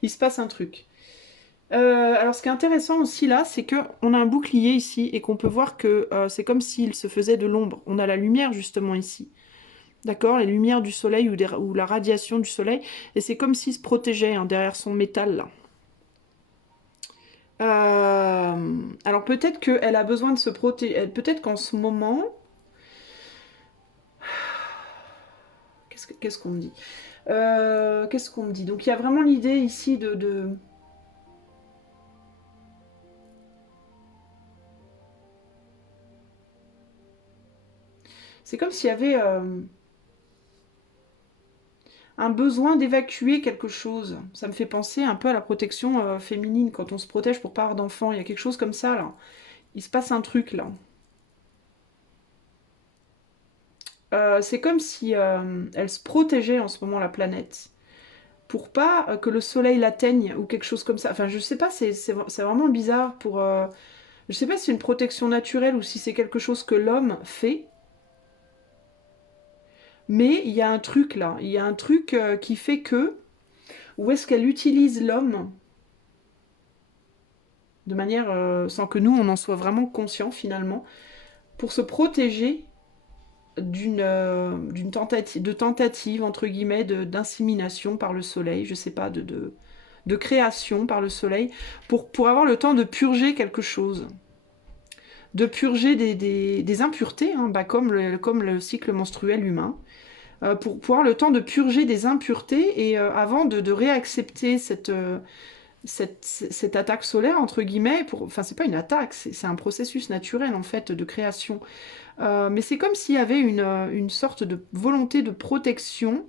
Il se passe un truc. Alors ce qui est intéressant aussi là, c'est qu'on a un bouclier ici et qu'on peut voir que c'est comme s'il se faisait de l'ombre. On a la lumière justement ici. D'accord, les lumières du soleil ou la radiation du soleil. Et c'est comme s'il se protégeait hein, derrière son métal là. Alors peut-être qu'elle a besoin de se protéger. Peut-être qu'en ce moment. Qu'est-ce qu'on me dit Qu'est-ce qu'on me dit? Donc il y a vraiment l'idée ici de. C'est comme s'il y avait un besoin d'évacuer quelque chose. Ça me fait penser un peu à la protection féminine, quand on se protège pour pas avoir d'enfants. Il y a quelque chose comme ça là. Il se passe un truc là. C'est comme si elle se protégeait en ce moment la planète pour pas que le soleil l'atteigne ou quelque chose comme ça. Enfin, je sais pas, c'est vraiment bizarre pour. Je sais pas si c'est une protection naturelle ou si c'est quelque chose que l'homme fait. Mais il y a un truc là. Il y a un truc qui fait que. Où est-ce qu'elle utilise l'homme de manière sans que nous on en soit vraiment conscient finalement pour se protéger d'une tentative entre guillemets d'insémination par le soleil, je sais pas, de création par le soleil, pour avoir le temps de purger quelque chose, de purger des impuretés, hein, bah comme le cycle menstruel humain, pour avoir le temps de purger des impuretés et avant de réaccepter cette attaque solaire, entre guillemets, enfin c'est pas une attaque, c'est un processus naturel en fait de création. Mais c'est comme s'il y avait une sorte de volonté de protection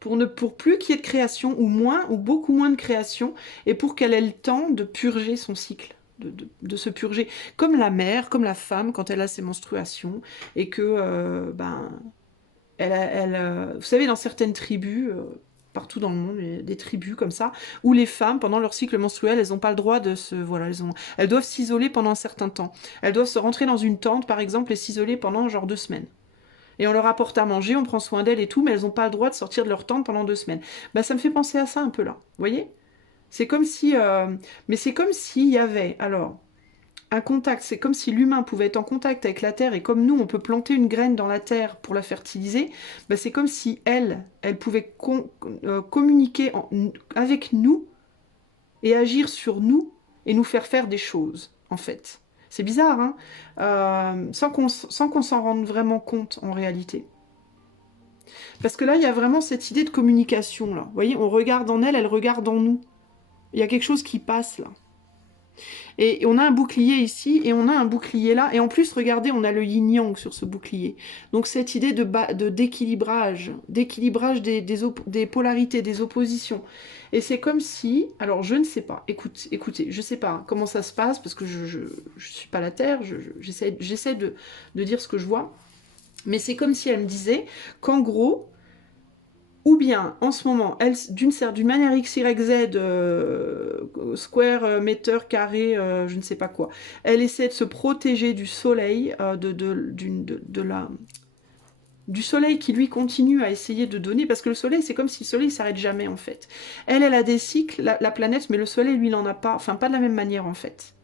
pour plus qu'il y ait de création, ou moins, ou beaucoup moins de création, et pour qu'elle ait le temps de purger son cycle. De se purger, comme la mère, comme la femme quand elle a ses menstruations, et que, vous savez, dans certaines tribus, partout dans le monde, il y a des tribus comme ça, où les femmes, pendant leur cycle menstruel, elles n'ont pas le droit de se... Voilà, elles doivent s'isoler pendant un certain temps. Elles doivent se rentrer dans une tente, par exemple, et s'isoler pendant genre 2 semaines. Et on leur apporte à manger, on prend soin d'elles et tout, mais elles n'ont pas le droit de sortir de leur tente pendant 2 semaines. Bah, ça me fait penser à ça un peu là, vous voyez? C'est comme si... Mais c'est comme s'il y avait, alors, un contact, c'est comme si l'humain pouvait être en contact avec la terre et comme nous, on peut planter une graine dans la terre pour la fertiliser, bah c'est comme si elle pouvait communiquer avec nous et agir sur nous et nous faire des choses, en fait. C'est bizarre, hein sans qu'on s'en rende vraiment compte en réalité. Parce que là, il y a vraiment cette idée de communication, là. Vous voyez, on regarde en elle, elle regarde en nous. Il y a quelque chose qui passe, là. Et on a un bouclier ici, et on a un bouclier là. Et en plus, regardez, on a le yin-yang sur ce bouclier. Donc cette idée d'équilibrage des polarités, des oppositions. Et c'est comme si... Alors, je ne sais pas. Écoutez, je ne sais pas comment ça se passe, parce que je suis pas la Terre. J'essaie de dire ce que je vois. Mais c'est comme si elle me disait qu'en gros, ou bien, en ce moment, elle, d'une manière X, Y, Z, square, mètre, carré, je ne sais pas quoi, elle essaie de se protéger du soleil, du soleil qui lui continue à essayer de donner, parce que le soleil, c'est comme si le soleil ne s'arrête jamais, en fait. Elle a des cycles, la planète, mais le soleil, lui, il n'en a pas, enfin, pas de la même manière, en fait.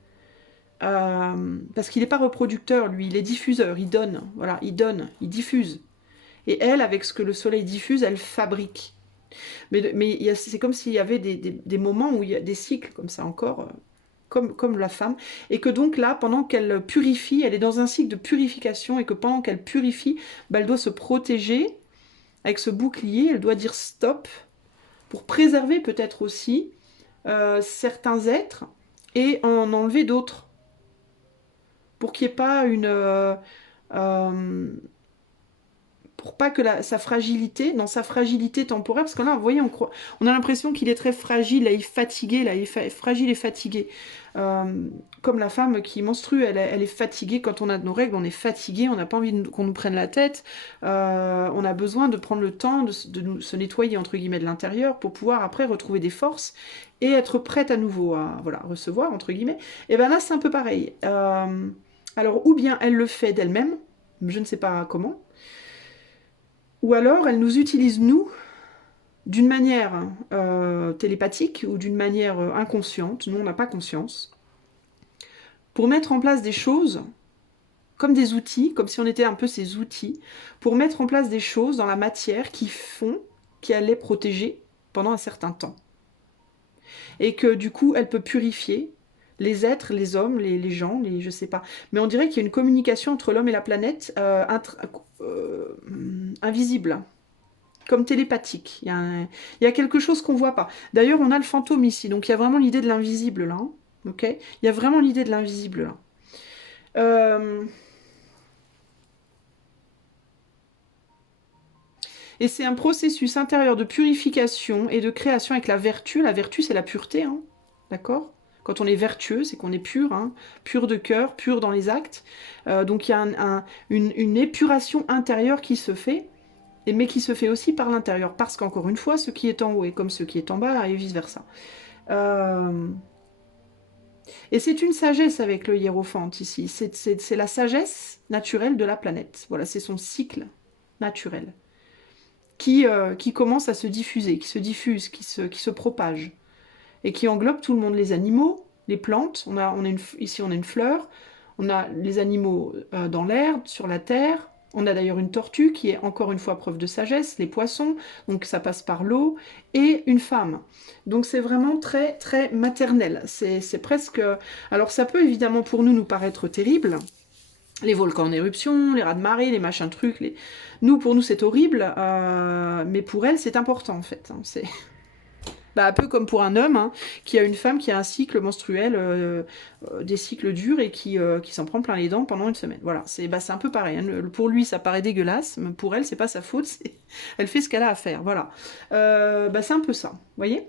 Parce qu'il n'est pas reproducteur, lui, il est diffuseur, il donne, voilà, il diffuse. Et elle, avec ce que le soleil diffuse, elle fabrique. Mais c'est comme s'il y avait des moments où il y a des cycles comme ça encore, comme la femme, et que donc là, pendant qu'elle purifie, elle est dans un cycle de purification, et que pendant qu'elle purifie, bah, elle doit se protéger avec ce bouclier, elle doit dire stop, pour préserver peut-être aussi certains êtres, et en enlever d'autres, pour qu'il n'y ait pas euh, pour pas que sa fragilité, dans sa fragilité temporaire, parce que là, vous voyez, on a l'impression qu'il est très fragile, là, il est fatigué, là, il est fragile et fatigué. Comme la femme qui menstrue, elle est fatiguée quand on a nos règles, on est fatigué, on n'a pas envie qu'on nous prenne la tête, on a besoin de prendre le temps de se nettoyer, entre guillemets, de l'intérieur, pour pouvoir après retrouver des forces et être prête à nouveau à voilà, recevoir, entre guillemets. Et bien là, c'est un peu pareil. Alors, ou bien elle le fait d'elle-même, je ne sais pas comment, ou alors, elle nous utilise, nous, d'une manière télépathique ou d'une manière inconsciente, nous, on n'a pas conscience, pour mettre en place des choses, comme des outils, comme si on était un peu ces outils, pour mettre en place des choses dans la matière qui font qu'elle est protégée pendant un certain temps. Et que, du coup, elle peut purifier les êtres, les hommes, les gens, je sais pas. Mais on dirait qu'il y a une communication entre l'homme et la planète invisible. Comme télépathique. Il y a quelque chose qu'on ne voit pas. D'ailleurs, on a le fantôme ici, donc il y a vraiment l'idée de l'invisible là. Hein. Ok, il y a vraiment l'idée de l'invisible là. Et c'est un processus intérieur de purification et de création avec la vertu. La vertu, c'est la pureté, hein. D'accord? Quand on est vertueux, c'est qu'on est pur, hein, pur de cœur, pur dans les actes. Donc il y a une épuration intérieure qui se fait. Mais qui se fait aussi par l'intérieur, parce qu'encore une fois, ce qui est en haut est comme ce qui est en bas, et vice-versa. Et c'est une sagesse avec le hiérophante ici, c'est la sagesse naturelle de la planète, voilà, c'est son cycle naturel, qui commence à se diffuser, qui se diffuse, qui se propage, et qui englobe tout le monde, les animaux, les plantes, ici on a une fleur, on a les animaux dans l'air, sur la terre. On a d'ailleurs une tortue qui est encore une fois preuve de sagesse, les poissons, donc ça passe par l'eau, et une femme. Donc c'est vraiment très très maternel. C'est presque... Alors ça peut évidemment pour nous paraître terrible, les volcans en éruption, les raz-de-marée, les machins trucs. Pour nous c'est horrible, mais pour elle c'est important en fait. Hein. C'est... Bah, un peu comme pour un homme hein, qui a une femme qui a un cycle menstruel, des cycles durs et qui s'en prend plein les dents pendant une semaine. Voilà, c'est un peu pareil. Hein. Pour lui, ça paraît dégueulasse, mais pour elle, c'est pas sa faute. Elle fait ce qu'elle a à faire. Voilà. C'est un peu ça. Vous voyez?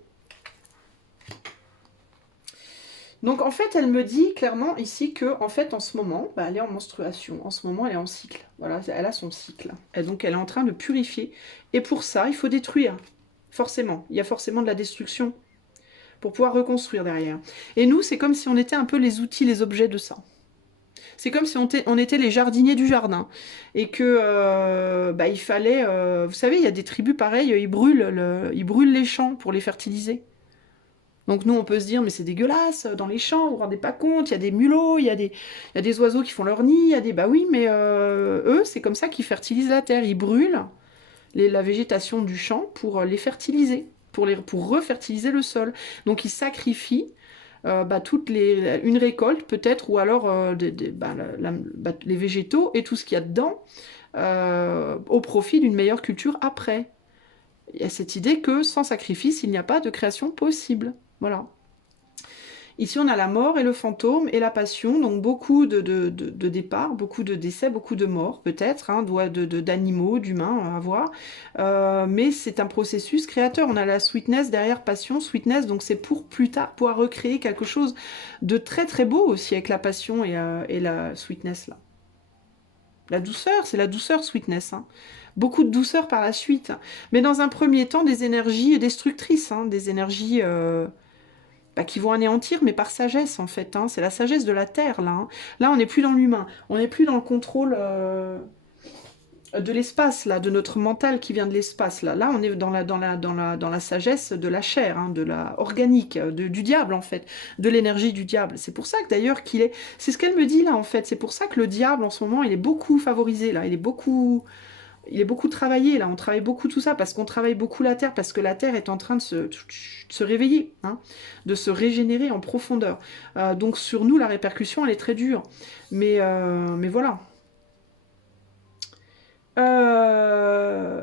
Donc en fait, elle me dit clairement ici que en fait, en ce moment, elle est en menstruation. En ce moment, elle est en cycle. Voilà, elle a son cycle. Et donc, elle est en train de purifier. Et pour ça, il faut détruire. Forcément. Il y a forcément de la destruction pour pouvoir reconstruire derrière. Et nous, c'est comme si on était un peu les outils, les objets de ça. C'est comme si on était les jardiniers du jardin. Et que il fallait... vous savez, il y a des tribus pareilles, ils brûlent les champs pour les fertiliser. Donc nous, on peut se dire, mais c'est dégueulasse, dans les champs, vous vous rendez pas compte, il y a des mulots, il y a des oiseaux qui font leur nid, il y a des... Bah oui, mais eux, c'est comme ça qu'ils fertilisent la terre. Ils brûlent la végétation du champ pour les fertiliser, pour refertiliser le sol. Donc ils sacrifient une récolte peut-être, ou alors les végétaux et tout ce qu'il y a dedans au profit d'une meilleure culture après. Il y a cette idée que sans sacrifice, il n'y a pas de création possible. Voilà. Ici, on a la mort et le fantôme et la passion, donc beaucoup de départs, beaucoup de décès, beaucoup de morts peut-être, hein, d'animaux, d'humains à voir, mais c'est un processus créateur. On a la sweetness derrière passion, sweetness, donc c'est pour plus tard pouvoir recréer quelque chose de très très beau aussi avec la passion et la sweetness là. La douceur, c'est la douceur, sweetness. Hein. Beaucoup de douceur par la suite. Mais dans un premier temps, des énergies destructrices, hein, des énergies qui vont anéantir, mais par sagesse, en fait. Hein. C'est la sagesse de la Terre, là. Hein. Là, on n'est plus dans l'humain. On n'est plus dans le contrôle de l'espace, là, de notre mental qui vient de l'espace. Là, on est dans la sagesse de la chair, hein, de la organique, du diable, en fait, de l'énergie du diable. C'est pour ça que, d'ailleurs, qu'il est... C'est ce qu'elle me dit, là, en fait. C'est pour ça que le diable, en ce moment, il est beaucoup favorisé, là. Il est beaucoup travaillé, là. On travaille beaucoup tout ça parce qu'on travaille beaucoup la Terre, parce que la Terre est en train de se réveiller, hein, de se régénérer en profondeur. Donc sur nous, la répercussion, elle est très dure. Mais voilà.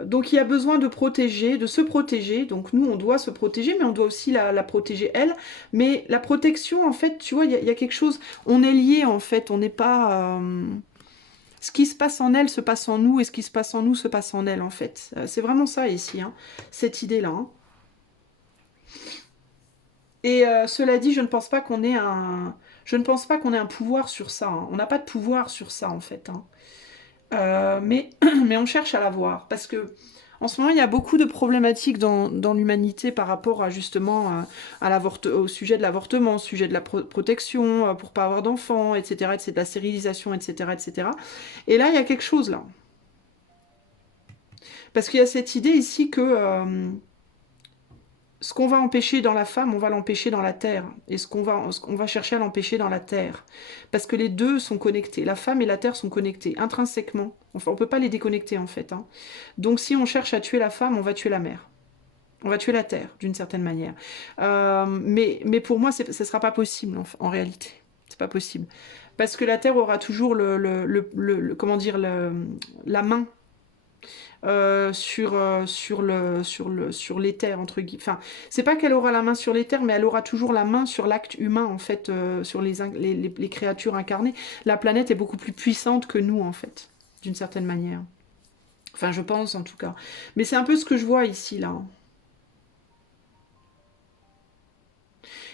Donc il y a besoin de protéger, de se protéger. Donc nous, on doit se protéger, mais on doit aussi la protéger elle. Mais la protection, en fait, tu vois, il y a quelque chose. On est liés, en fait. On n'est pas... Ce qui se passe en elle se passe en nous, et ce qui se passe en nous se passe en elle, en fait. C'est vraiment ça ici, hein, cette idée-là. Hein. Et cela dit, je ne pense pas qu'on ait je ne pense pas qu'on ait un pouvoir sur ça. Hein. On n'a pas de pouvoir sur ça, en fait. Hein. Mais, mais on cherche à l'avoir. Parce que en ce moment, il y a beaucoup de problématiques dans l'humanité par rapport à justement au sujet de l'avortement, au sujet de la protection, pour pas avoir d'enfants, etc., etc., la stérilisation, etc., etc. Et là, il y a quelque chose là. Parce qu'il y a cette idée ici que ce qu'on va empêcher dans la femme, on va l'empêcher dans la terre. Et on va chercher à l'empêcher dans la terre. Parce que les deux sont connectés. La femme et la terre sont connectés intrinsèquement. Enfin, on ne peut pas les déconnecter en fait. Hein. Donc si on cherche à tuer la femme, on va tuer la mère. On va tuer la terre, d'une certaine manière. Mais pour moi, ce ne sera pas possible en réalité. C'est pas possible. Parce que la terre aura toujours comment dire, la main sur l'éther, entre guillemets. Enfin, c'est pas qu'elle aura la main sur l'éther, mais elle aura toujours la main sur l'acte humain, en fait, sur les créatures incarnées. La planète est beaucoup plus puissante que nous, en fait, d'une certaine manière. Enfin, je pense, en tout cas. Mais c'est un peu ce que je vois ici, là.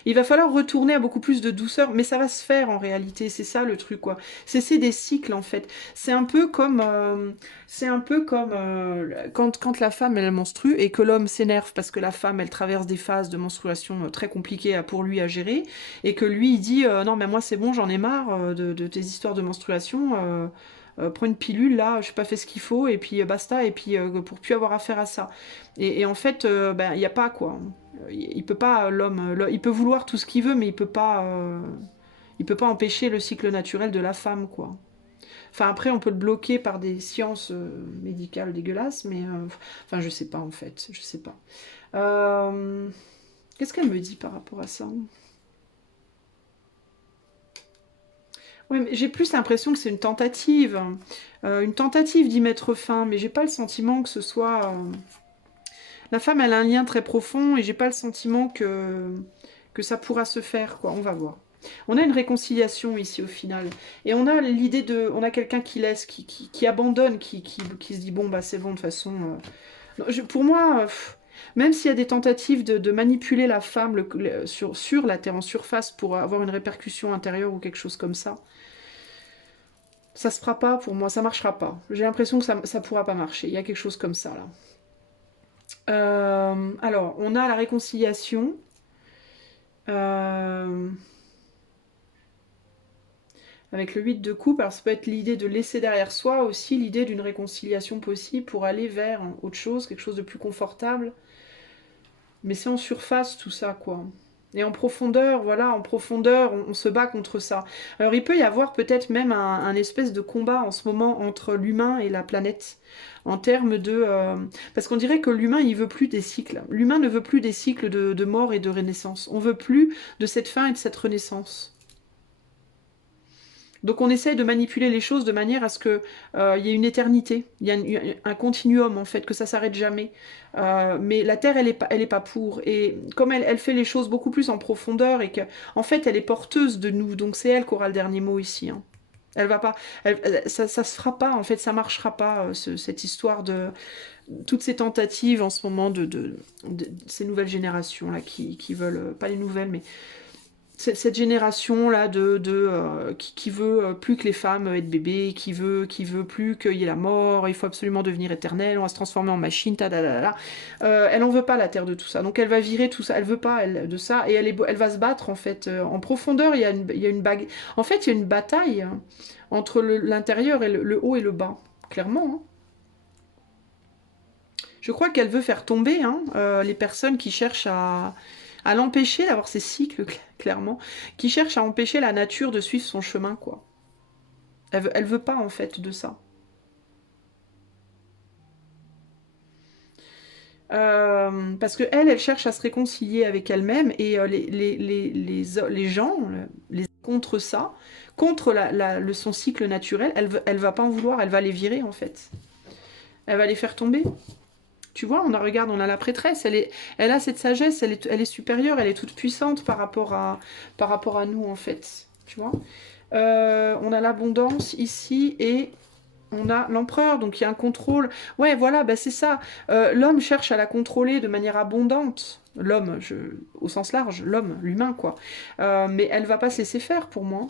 Il va falloir retourner à beaucoup plus de douceur, mais ça va se faire en réalité, c'est ça le truc quoi. C'est des cycles en fait. C'est un peu comme quand la femme elle menstrue et que l'homme s'énerve parce que la femme elle traverse des phases de menstruation très compliquées pour lui à gérer et que lui il dit non mais moi c'est bon j'en ai marre de tes histoires de menstruation. Prends une pilule là, je n'ai pas fait ce qu'il faut et puis basta et puis pour plus avoir affaire à ça. Et en fait, il n'y a pas quoi. Il peut pas il peut vouloir tout ce qu'il veut, mais il peut pas empêcher le cycle naturel de la femme quoi. Enfin après, on peut le bloquer par des sciences médicales dégueulasses, mais enfin je sais pas en fait, je sais pas. Qu'est-ce qu'elle me dit par rapport à ça? Ouais, mais j'ai plus l'impression que c'est une tentative d'y mettre fin, mais j'ai pas le sentiment que ce soit. La femme, elle a un lien très profond et j'ai pas le sentiment que ça pourra se faire, quoi. On va voir. On a une réconciliation ici au final. Et on a l'idée de. On a quelqu'un qui laisse, qui abandonne, qui se dit bon, bah c'est bon, de toute façon. Pour moi, même s'il y a des tentatives de manipuler la femme sur la terre en surface pour avoir une répercussion intérieure ou quelque chose comme ça se fera pas pour moi, ça marchera pas. J'ai l'impression que ça pourra pas marcher. Il y a quelque chose comme ça là. Alors, on a la réconciliation. Euh, avec le 8 de coupe, alors ça peut être l'idée de laisser derrière soi aussi l'idée d'une réconciliation possible pour aller vers autre chose, quelque chose de plus confortable. Mais c'est en surface tout ça, quoi. Et en profondeur, voilà, en profondeur, on se bat contre ça. Alors il peut y avoir peut-être même un espèce de combat en ce moment entre l'humain et la planète, en termes de... Parce qu'on dirait que l'humain, il veut plus des cycles. L'humain ne veut plus des cycles de mort et de renaissance. On veut plus de cette fin et de cette renaissance. Donc on essaye de manipuler les choses de manière à ce qu'il y ait une éternité, il y a un continuum en fait, que ça s'arrête jamais. Mais la Terre, elle est pas pour. Et comme elle fait les choses beaucoup plus en profondeur et qu'en en fait elle est porteuse de nous, donc c'est elle qui aura le dernier mot ici. Hein. Elle va pas, ça se fera pas en fait, ça marchera pas cette histoire de toutes ces tentatives en ce moment de ces nouvelles générations là qui veulent pas les nouvelles mais cette génération-là qui veut plus que les femmes aient de bébés, qui veut plus qu'il y ait la mort, il faut absolument devenir éternel, on va se transformer en machine, elle en veut pas la Terre de tout ça, donc elle va virer tout ça, elle veut pas de ça, et elle va se battre en fait. En profondeur, il y a une bague. En fait, il y a une bataille entre l'intérieur et le haut et le bas, clairement. Hein. Je crois qu'elle veut faire tomber les personnes qui cherchent à l'empêcher d'avoir ses cycles, clairement, qui cherchent à empêcher la nature de suivre son chemin, quoi. Elle veut pas, en fait, de ça. Parce que elle cherche à se réconcilier avec elle-même, et les gens, contre ça, contre son cycle naturel, elle va pas en vouloir, elle va les virer, en fait. Elle va les faire tomber. Tu vois, regarde, on a la prêtresse, elle a cette sagesse, elle est supérieure, elle est toute puissante par rapport à nous, en fait. Tu vois, on a l'abondance ici, et on a l'empereur, donc il y a un contrôle. Ouais, voilà, bah c'est ça. L'homme cherche à la contrôler de manière abondante. L'homme, au sens large, l'homme, l'humain, quoi. Mais elle va pas se laisser faire, pour moi.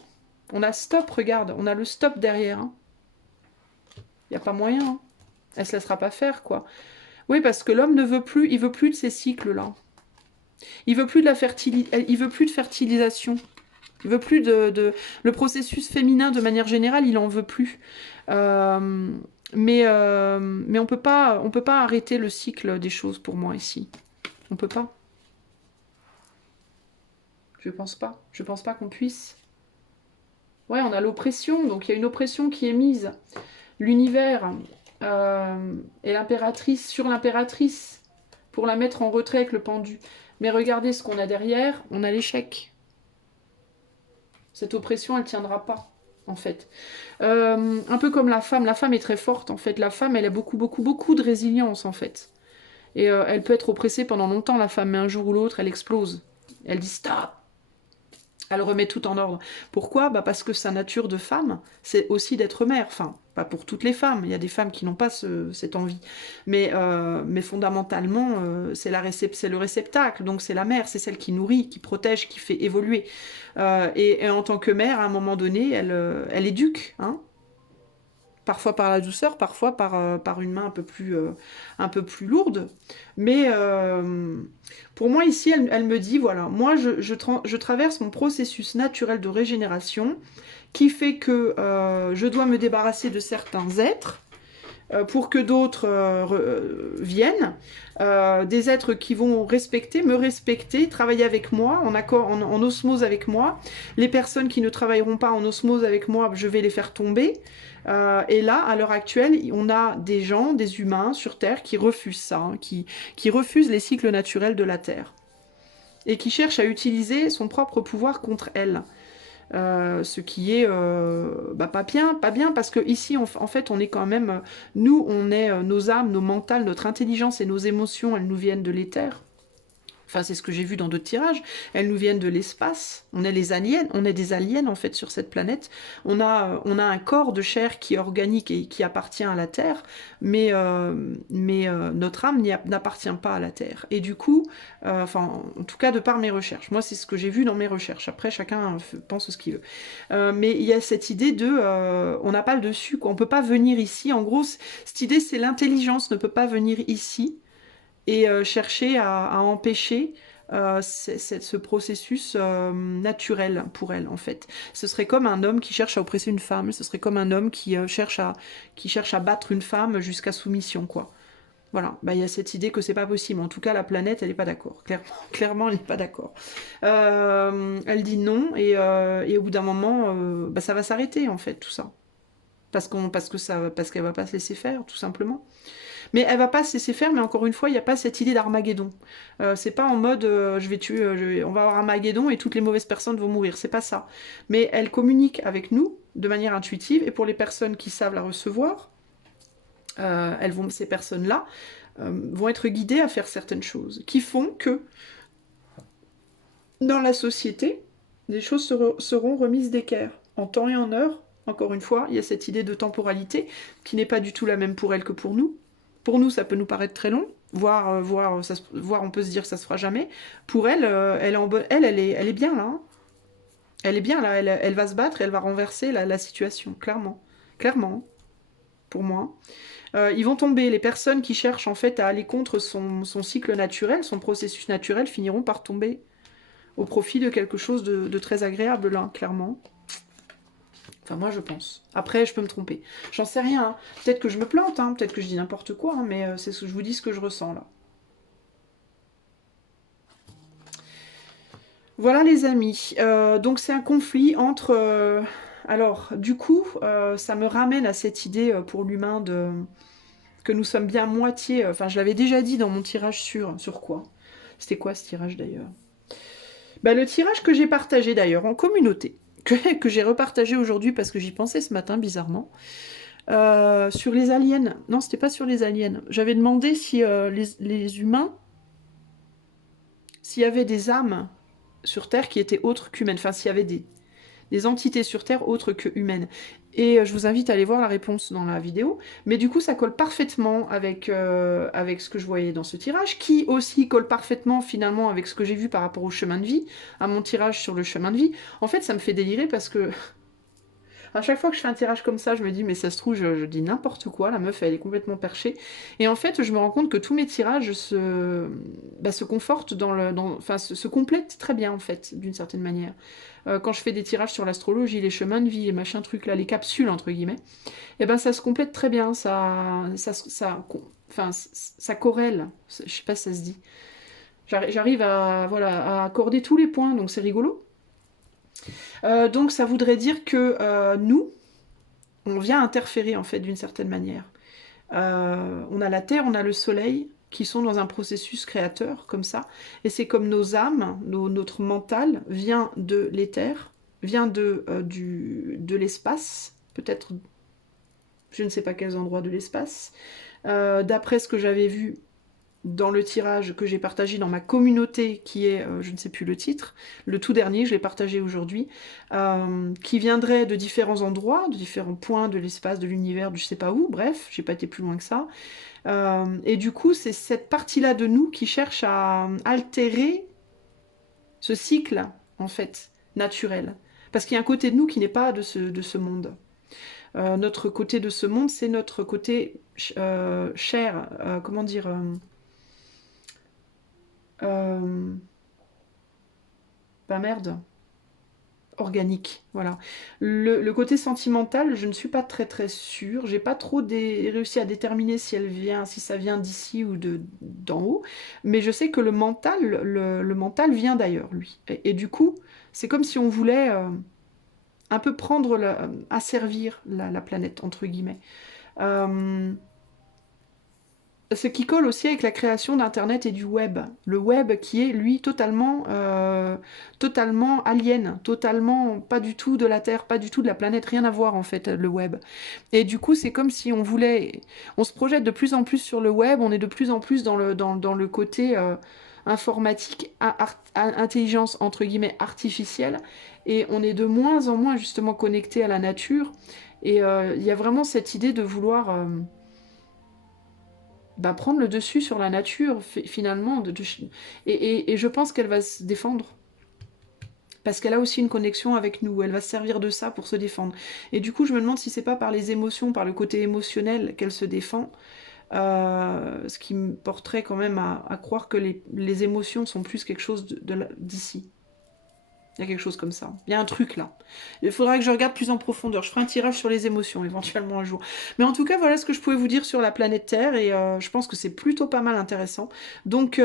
On a stop, regarde, on a le stop derrière. Il n'y a pas moyen. Hein. Elle se laissera pas faire, quoi. Oui, parce que l'homme ne veut plus, il veut plus de ces cycles-là. Il veut plus de il veut plus de fertilisation. Il veut plus le processus féminin de manière générale, il en veut plus. Mais on peut pas arrêter le cycle des choses pour moi ici. On peut pas. Je pense pas. Je pense pas qu'on puisse. Ouais, on a l'oppression, donc il y a une oppression qui est mise. L'univers et l'impératrice sur l'impératrice pour la mettre en retrait avec le pendu. Mais regardez ce qu'on a derrière, on a l'échec. Cette oppression, elle tiendra pas, en fait. Un peu comme la femme est très forte, en fait. La femme, elle a beaucoup, beaucoup, beaucoup de résilience, en fait. Et elle peut être oppressée pendant longtemps, la femme, mais un jour ou l'autre, elle explose. Elle dit stop. Elle remet tout en ordre. Pourquoi? Bah parce que sa nature de femme, c'est aussi d'être mère. Enfin, pas pour toutes les femmes. Il y a des femmes qui n'ont pas cette envie. Mais fondamentalement, c'est le réceptacle. Donc c'est la mère, c'est celle qui nourrit, qui protège, qui fait évoluer. Et en tant que mère, à un moment donné, elle éduque. Hein, parfois par la douceur, parfois par une main un peu plus lourde. Mais pour moi, ici, elle me dit, voilà, moi, je traverse mon processus naturel de régénération qui fait que je dois me débarrasser de certains êtres pour que d'autres viennent, des êtres qui vont me respecter, travailler avec moi, en accord, en osmose avec moi. Les personnes qui ne travailleront pas en osmose avec moi, je vais les faire tomber. Et là, à l'heure actuelle, on a des gens, des humains sur Terre qui refusent ça, hein, qui refusent les cycles naturels de la Terre. Et qui cherchent à utiliser son propre pouvoir contre elle. Ce qui est pas bien, parce que ici, en fait, on est quand même, nous, on est nos âmes, nos mentales, notre intelligence et nos émotions, elles nous viennent de l'éther. Enfin, c'est ce que j'ai vu dans d'autres tirages. Elles nous viennent de l'espace. On est les aliens, on est des aliens en fait sur cette planète. On a un corps de chair qui est organique et qui appartient à la Terre, mais notre âme n'appartient pas à la Terre. Et du coup, enfin, en tout cas de par mes recherches. Moi, c'est ce que j'ai vu dans mes recherches. Après, chacun pense ce qu'il veut. Mais il y a cette idée de, on n'a pas le dessus, quoi. On peut pas venir ici. En gros, cette idée, c'est l'intelligence ne peut pas venir ici et chercher à empêcher ce processus naturel pour elle, en fait. Ce serait comme un homme qui cherche à oppresser une femme, ce serait comme un homme qui cherche à battre une femme jusqu'à soumission, quoi. Voilà, bah, il y a cette idée que c'est pas possible. En tout cas, la planète, elle n'est pas d'accord. Clairement, elle n'est pas d'accord. Elle dit non, et au bout d'un moment, bah, ça va s'arrêter, en fait, tout ça. Parce qu'elle va pas se laisser faire, tout simplement. Mais elle va pas se laisser faire, mais encore une fois, il n'y a pas cette idée d'Armageddon. C'est pas en mode je vais tuer, on va avoir Armageddon et toutes les mauvaises personnes vont mourir. C'est pas ça. Mais elle communique avec nous de manière intuitive, et pour les personnes qui savent la recevoir, ces personnes-là vont être guidées à faire certaines choses qui font que dans la société, les choses seront remises d'équerre en temps et en heure. Encore une fois, il y a cette idée de temporalité qui n'est pas du tout la même pour elle que pour nous. Pour nous, ça peut nous paraître très long, voire on peut se dire que ça se fera jamais. Pour elle, elle est bien là. Hein. Elle est bien là, elle va se battre, elle va renverser la situation, clairement. Clairement, pour moi. Ils vont tomber, les personnes qui cherchent en fait à aller contre son cycle naturel, son processus naturel, finiront par tomber au profit de quelque chose de très agréable là, clairement. Enfin, moi je pense. Après, je peux me tromper. J'en sais rien. Hein. Peut-être que je me plante, hein. Peut-être que je dis n'importe quoi, hein, mais c'est ce que je vous dis, ce que je ressens là. Voilà les amis. Donc c'est un conflit entre... alors, du coup, ça me ramène à cette idée pour l'humain de que nous sommes bien moitié... Enfin, je l'avais déjà dit dans mon tirage sur quoi? C'était quoi ce tirage d'ailleurs? Bah, le tirage que j'ai partagé d'ailleurs en communauté, que j'ai repartagé aujourd'hui parce que j'y pensais ce matin bizarrement, sur les aliens. Non, c'était pas sur les aliens. J'avais demandé si les humains, s'il y avait des âmes sur Terre qui étaient autres qu'humaines, enfin s'il y avait des entités sur Terre autres que humaines. Et je vous invite à aller voir la réponse dans la vidéo. Mais du coup, ça colle parfaitement avec ce que je voyais dans ce tirage, qui aussi colle parfaitement finalement avec ce que j'ai vu par rapport au chemin de vie, à mon tirage sur le chemin de vie. En fait, ça me fait délirer parce que à chaque fois que je fais un tirage comme ça, je me dis, mais ça se trouve, je dis n'importe quoi, la meuf, elle est complètement perchée. Et en fait, je me rends compte que tous mes tirages se confortent enfin, se complètent très bien, en fait, d'une certaine manière. Quand je fais des tirages sur l'astrologie, les chemins de vie, les machins trucs là, les capsules, entre guillemets, et ben ça se complète très bien, enfin, ça corrèle, je sais pas si ça se dit. J'arrive à, voilà, à accorder tous les points, donc c'est rigolo. Donc ça voudrait dire que nous, on vient interférer en fait d'une certaine manière. On a la Terre, on a le Soleil qui sont dans un processus créateur comme ça, et c'est comme nos âmes, notre mental vient de l'éther, vient de l'espace, peut-être je ne sais pas quels endroits de l'espace. D'après ce que j'avais vu dans le tirage que j'ai partagé dans ma communauté, qui est, je ne sais plus le titre, le tout dernier, je l'ai partagé aujourd'hui, qui viendrait de différents endroits, de différents points de l'espace, de l'univers, de je sais pas où, bref, j'ai pas été plus loin que ça. Et du coup, c'est cette partie-là de nous qui cherche à altérer ce cycle, en fait, naturel. Parce qu'il y a un côté de nous qui n'est pas de ce monde. Notre côté de ce monde, c'est notre côté cher, comment dire... bah merde, organique, voilà. Le côté sentimental, je ne suis pas très très sûre. J'ai pas trop réussi à déterminer si ça vient d'ici ou d'en haut. Mais je sais que le mental vient d'ailleurs, lui. Et du coup, c'est comme si on voulait un peu prendre, asservir la planète, entre guillemets. Ce qui colle aussi avec la création d'Internet et du web. Le web qui est, lui, totalement alien, totalement pas du tout de la Terre, pas du tout de la planète, rien à voir en fait, le web. Et du coup, c'est comme si on voulait... On se projette de plus en plus sur le web, on est de plus en plus dans le côté informatique, intelligence entre guillemets artificielle, et on est de moins en moins justement connecté à la nature. Et il y a vraiment cette idée de vouloir... bah, prendre le dessus sur la nature, finalement. Et je pense qu'elle va se défendre. Parce qu'elle a aussi une connexion avec nous. Elle va se servir de ça pour se défendre. Et du coup, je me demande si c'est pas par les émotions, par le côté émotionnel qu'elle se défend. Ce qui me porterait quand même à croire que les émotions sont plus quelque chose d'ici. Il y a quelque chose comme ça. Il y a un truc là. Il faudra que je regarde plus en profondeur. Je ferai un tirage sur les émotions éventuellement un jour. Mais en tout cas, voilà ce que je pouvais vous dire sur la planète Terre. Et je pense que c'est plutôt pas mal intéressant. Donc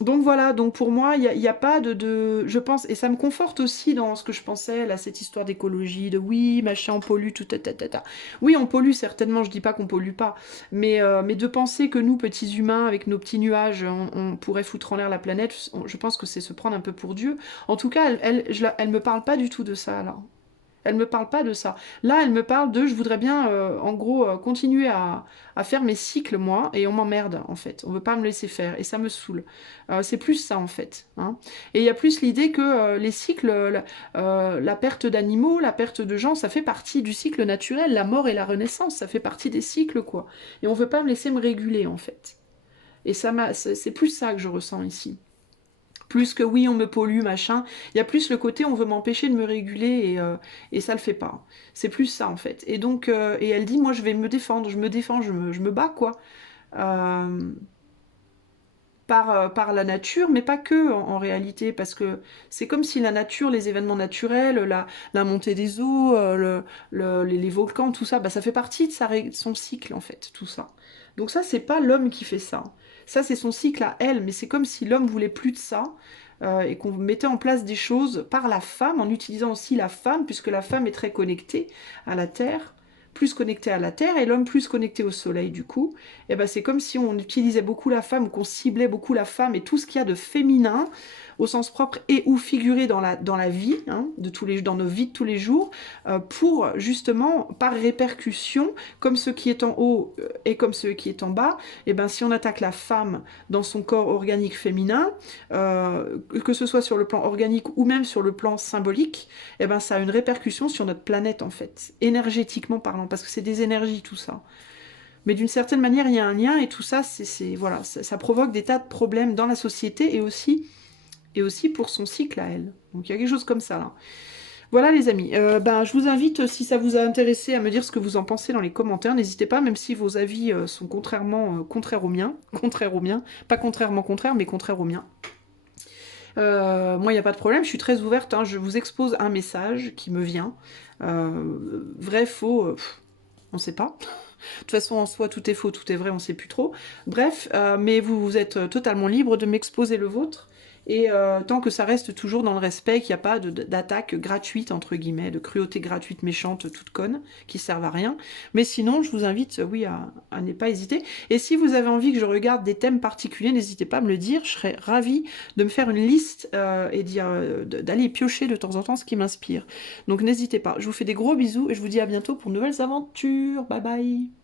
voilà, donc pour moi, il y a pas je pense, et ça me conforte aussi dans ce que je pensais, là, cette histoire d'écologie, de oui, machin, on pollue, tout, ta, ta, ta, ta. Oui, on pollue, certainement, je dis pas qu'on pollue pas, mais de penser que nous, petits humains, avec nos petits nuages, on pourrait foutre en l'air la planète, je pense que c'est se prendre un peu pour Dieu. En tout cas, elle me parle pas du tout de ça, là. Elle me parle pas de ça. Là, elle me parle de, je voudrais bien, en gros, continuer à faire mes cycles, moi, et on m'emmerde, en fait. On veut pas me laisser faire, et ça me saoule. C'est plus ça, en fait. Hein. Et il y a plus l'idée que les cycles, la perte d'animaux, la perte de gens, ça fait partie du cycle naturel. La mort et la renaissance, ça fait partie des cycles, quoi. Et on veut pas me laisser me réguler, en fait. Et c'est plus ça que je ressens ici. Plus que oui, on me pollue, machin. Il y a plus le côté on veut m'empêcher de me réguler et ça le fait pas. C'est plus ça en fait. Et donc, et elle dit, moi je vais me défendre, je me défends, je me bats quoi. Euh, par la nature, mais pas que en réalité, parce que c'est comme si la nature, les événements naturels, la montée des eaux, les volcans, tout ça, bah, ça fait partie de son cycle en fait, tout ça. Donc ça, c'est pas l'homme qui fait ça. Ça, c'est son cycle à elle, mais c'est comme si l'homme voulait plus de ça. Et qu'on mettait en place des choses par la femme, en utilisant aussi la femme, puisque la femme est très connectée à la terre, plus connectée à la terre, et l'homme plus connecté au soleil du coup. Et ben c'est comme si on utilisait beaucoup la femme, ou qu'on ciblait beaucoup la femme et tout ce qu'il y a de féminin au sens propre et ou figuré dans la vie, hein, dans nos vies de tous les jours, pour justement, par répercussion, comme ce qui est en haut et comme ce qui est en bas, et ben si on attaque la femme dans son corps organique féminin, que ce soit sur le plan organique ou même sur le plan symbolique, et ben ça a une répercussion sur notre planète en fait, énergétiquement parlant, parce que c'est des énergies tout ça. Mais d'une certaine manière, il y a un lien et tout ça, voilà, ça provoque des tas de problèmes dans la société et aussi pour son cycle à elle. Donc il y a quelque chose comme ça là. Voilà les amis, je vous invite, si ça vous a intéressé, à me dire ce que vous en pensez dans les commentaires. N'hésitez pas, même si vos avis sont contraires aux miens, pas contrairement contraires, mais contraires aux miens. Moi, il n'y a pas de problème, je suis très ouverte, hein, je vous expose un message qui me vient. Vrai, faux, on ne sait pas. De toute façon, en soi, tout est faux, tout est vrai, on ne sait plus trop. Bref, mais vous êtes totalement libre de m'exposer le vôtre. Et tant que ça reste toujours dans le respect, qu'il n'y a pas d'attaque gratuite, entre guillemets, de cruauté gratuite, méchante, toute conne, qui servent à rien. Mais sinon, je vous invite, oui, à ne pas hésiter. Et si vous avez envie que je regarde des thèmes particuliers, n'hésitez pas à me le dire. Je serais ravie de me faire une liste et d'aller piocher de temps en temps ce qui m'inspire. Donc n'hésitez pas. Je vous fais des gros bisous et je vous dis à bientôt pour de nouvelles aventures. Bye bye.